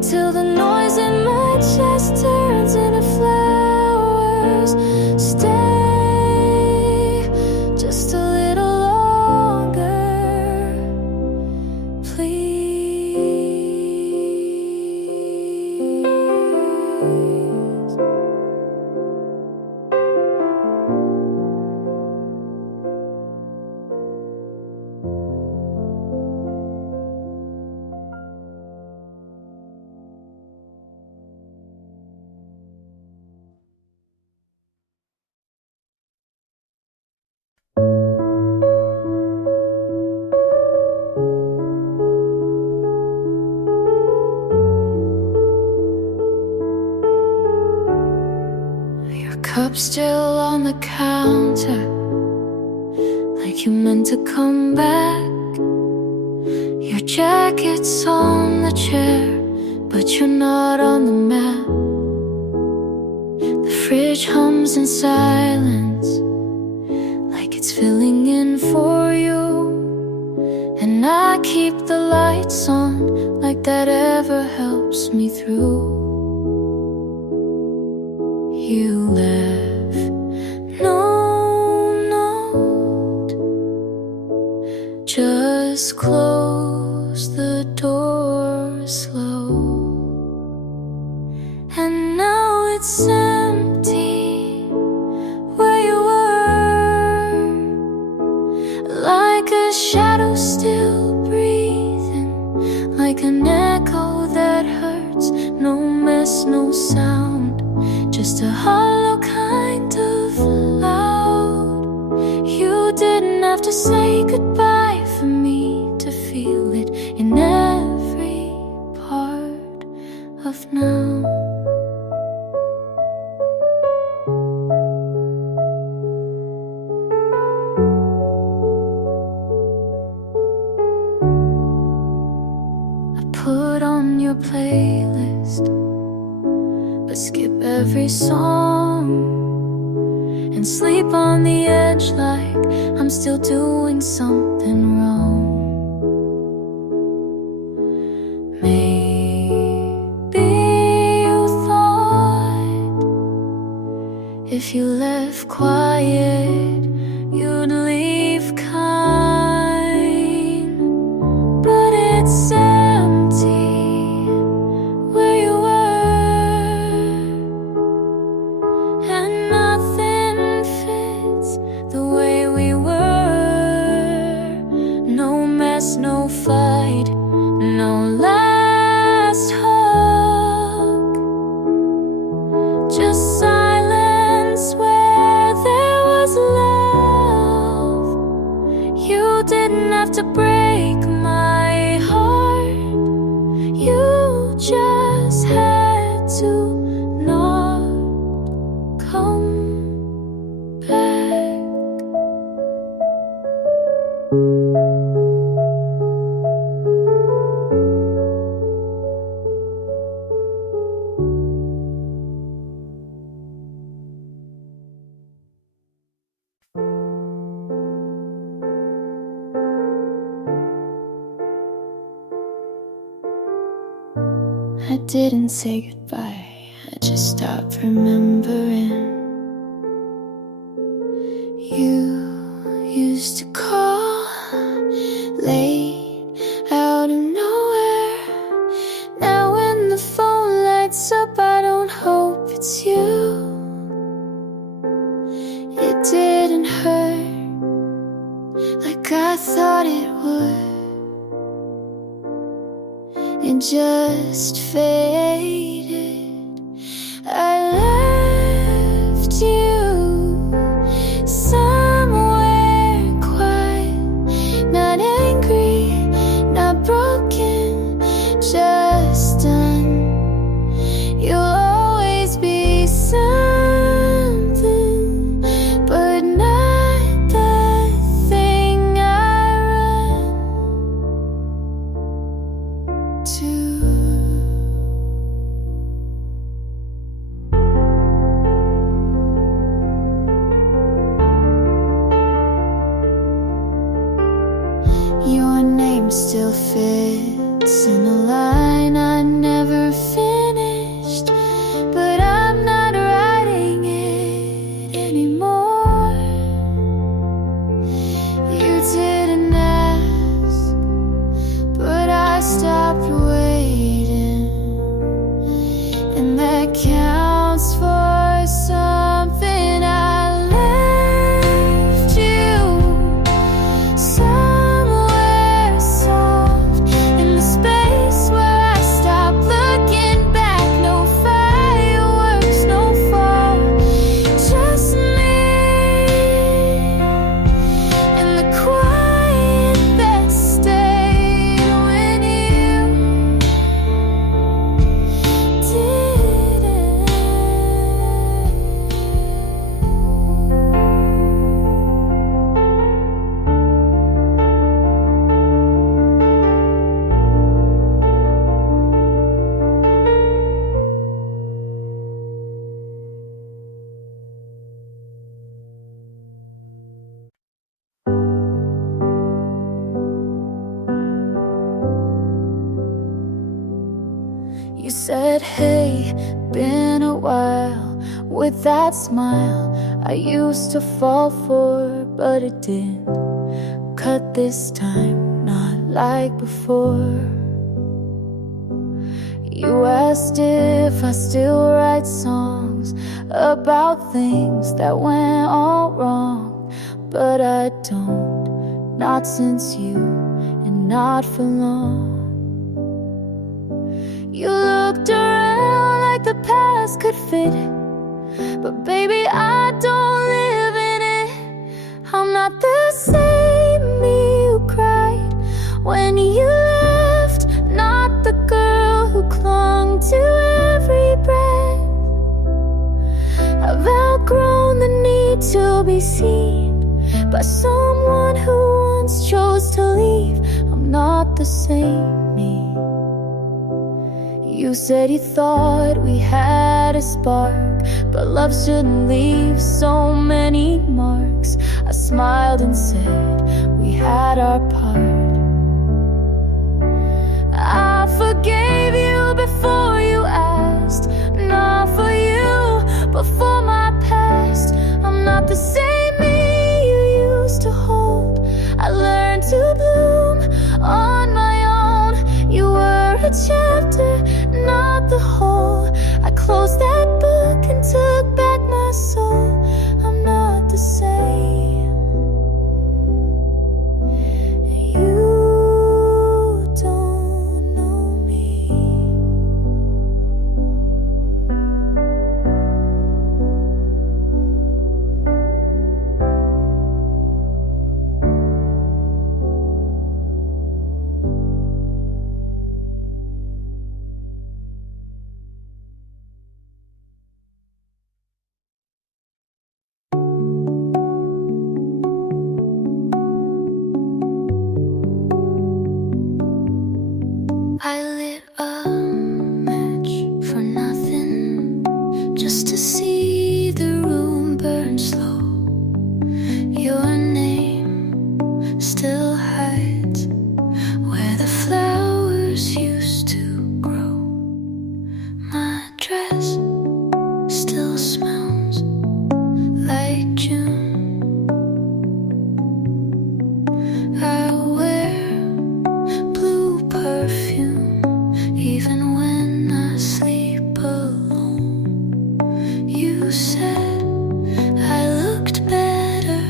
till the noise in my chest turns into flowers. Stay just a little longer, please. Your cup's still on the counter, like you meant to come back. Your jacket's on the chair, but you're not on the map. The fridge hums in silence, like it's filling in for you. And I keep the lights on, like that ever helps me through. You left no note, just close the door slow. And now it's empty where you were, like a shadow still breathing, like an echo that hurts. No mess, no sound, just a hollow kind of loud. You didn't have to say goodbye for me to feel it in every part of now. Put on your playlist, but skip every song and sleep on the edge like I'm still doing something wrong. Maybe you thought if you left quiet, you'd leave kind, but it's where you were, and nothing fits the way we were. No mess, no fight, no last hug, just silence where there was love. You didn't have to break my heart, you just had to not come back. I didn't say goodbye, I just stopped remembering. You used to call late out of nowhere. Now when the phone lights up, I don't hope it's you. It didn't hurt like I thought it would. It just faded. I left you somewhere quiet, not angry, not broken, just done. You'll always be something, but not the thing I run to. Your name still fits in a line I never finished, but I'm not writing it anymore. You didn't ask, but I stopped waiting, and that counts for something. I left you somewhere soft in the space where I stopped looking back. No fireworks, no fall, just me and the quiet that stayed when you didn't. You said, hey, been a while, with that smile I used to fall for, but it didn't cut this time, not like before. You asked if I still write songs about things that went all wrong, but I don't, not since you, and not for long. You looked around like the past could fit, but baby, I don't live in it. I'm not the same by someone who once chose to leave. I'm not the same me. You said you thought we had a spark, but love shouldn't leave so many marks. I smiled and said we had our part. I forgave you before you asked, not for you, but for my past. I'm not the same me you used to hold. I learned to bloom on my own. You were a chapter, not the whole. I closed that book and took back my soul. I'm not the same. You don't know me. I lit a match for nothing, just to see the room burn slow. Your name still hides where the flowers used to grow. My dress still smells like June. I wear blue perfume even when I sleep alone. You said I looked better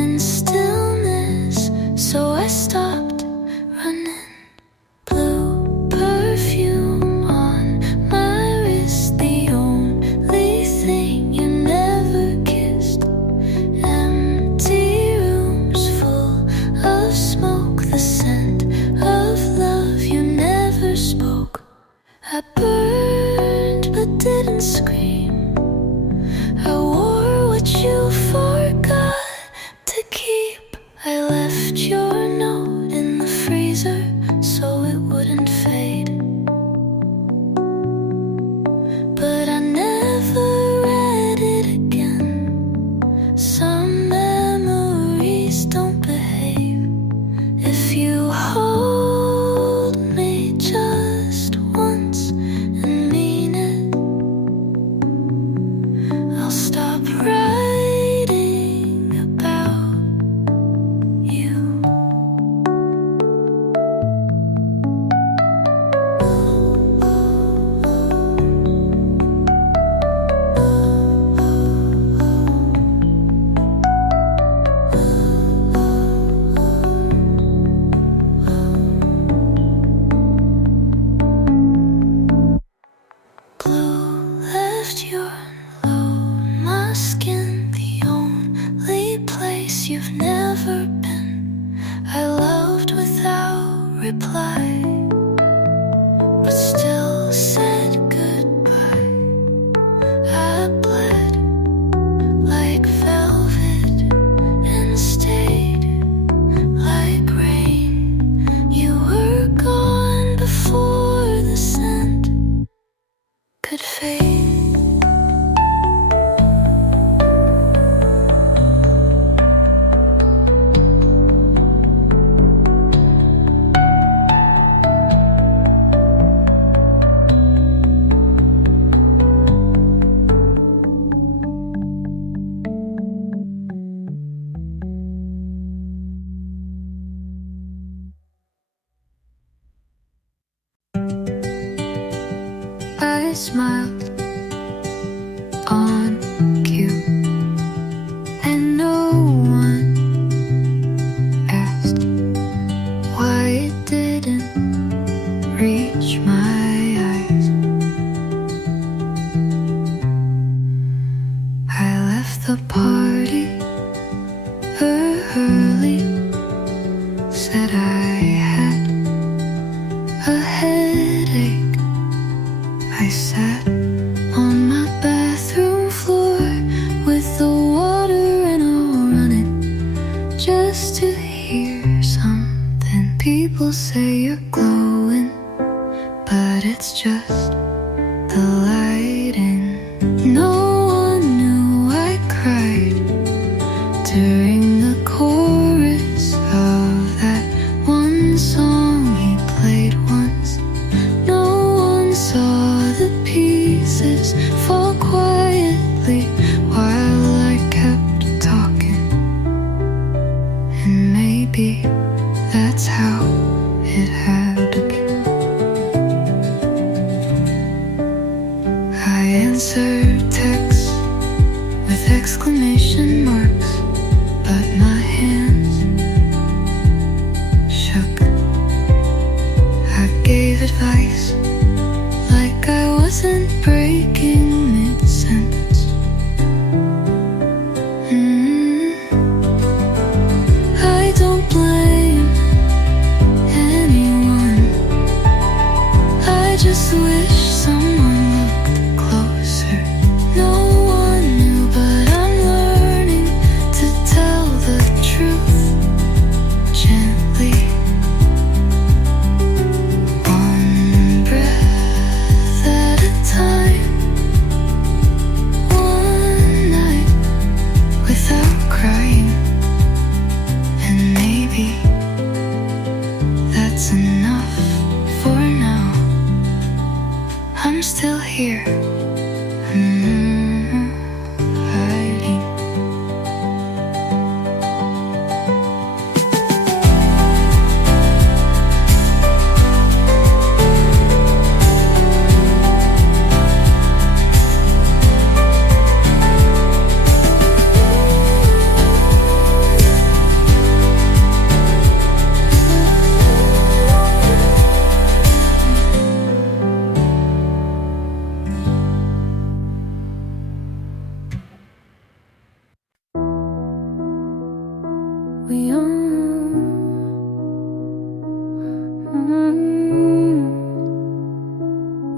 in stillness, so I stopped running. Blue perfume on my wrist, the only thing you never kissed. Empty rooms full of smoke, the scent of love you never spoke. I burned but didn't scream. I wore what you forgot to keep. I left your note in the freezer so it wouldn't fade, but I never read it again. Some memories don't behave. If you hold me just once and mean it, I'll stop writing about you. Blue left your alone, my skin, the only place you've never been. I loved without reply, but still said goodbye. I bled like velvet and stayed like rain. You were gone before the scent could fade. I smiled on cue, and no one asked why it didn't reach my eyes. I left the party early, said I had a headache. I sat on my bathroom floor with the water and all running. People say you're glowing, but it's just the lighting. No one knew I cried during the chorus of that one song he played once. No one saw the pieces fall quietly while I kept talking. And maybe that's how it had to be. I answered texts with exclamation marks, but my hands shook. I gave advice like I wasn't breaking mid-sentence. I don't blame anyone. I just wish someone looked closer. No one knew, but I'm learning to tell the truth gently. One breath at a time, one night without crying. And maybe that's enough for now. I'm still here, hiding.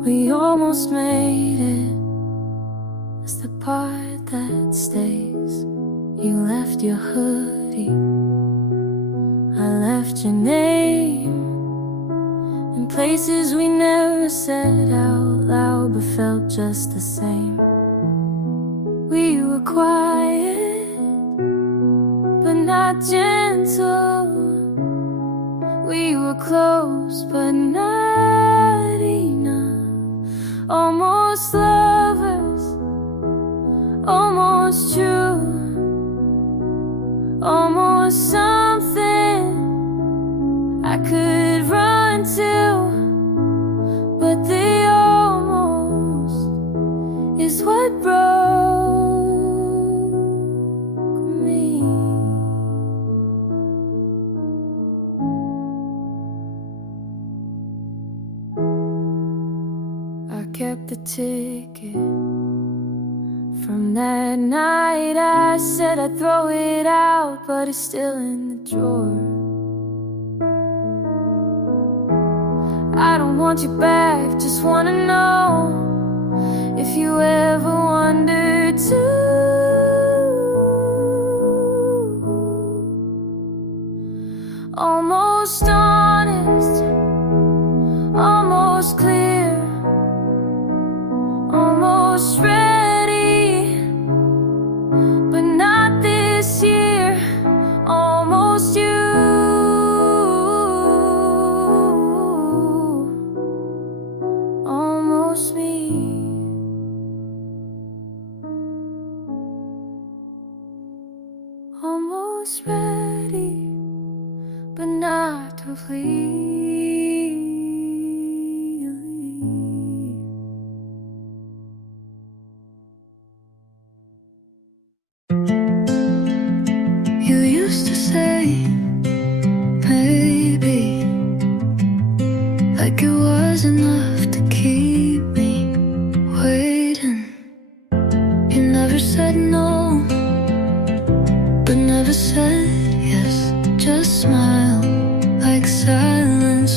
We almost made it. It's the part that stays. You left your hoodie, I left your name, in places we never said out loud but felt just the same. We were quiet but not gentle. We were close but not enough. Almost lovers, almost true, almost something I could run to. But the almost is what broke me. I kept the ticket from that night. I said I'd throw it out, but it's still in the drawer. I don't want you back, just wanna know if you ever wondered too. Almost honest, almost clear, almost ready, but not this year. Almost you, almost me. Almost ready, but not completely. You used to say, maybe, like it was enough to keep me waiting. You never said no, but never said yes. Just smile like silence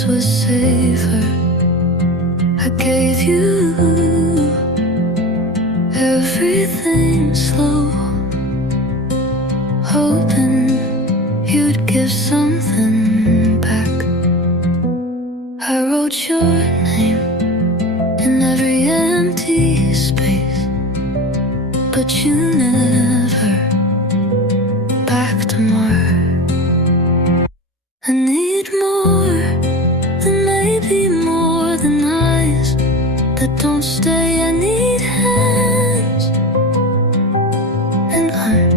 I need more than maybe more than eyes that don't stay. I need hands and aren't.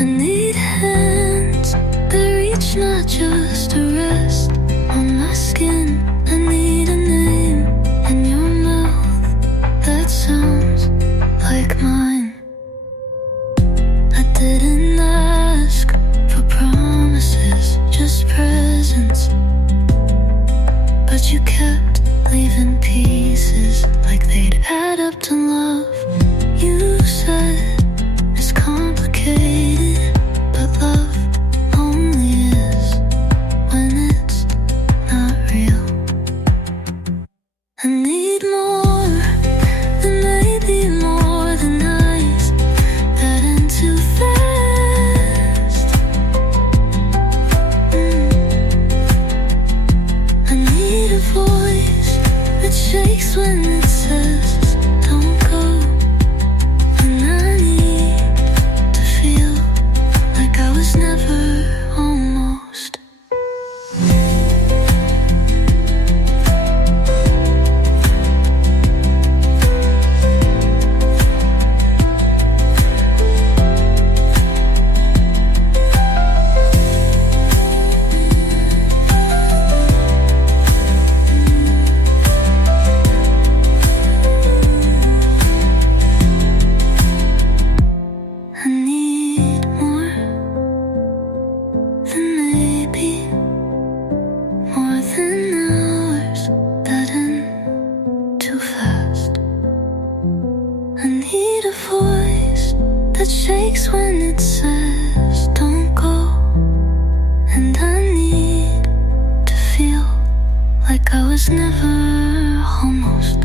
I need hands that reach not just to rest on my skin. I need a name in your mouth that sounds like mine. I didn't ask for promises, just presents, but you kept leaving pieces like they'd add up to love. You said it's complicated, but love only is when it's not real. I need more than maybe more than eyes that end too fast. I need a voice that shakes when it says don't go. And I need to feel like I was never almost. I need more than maybe more than hours that end too fast. I need a voice that shakes when it says don't go. And I need to feel like I was never almost.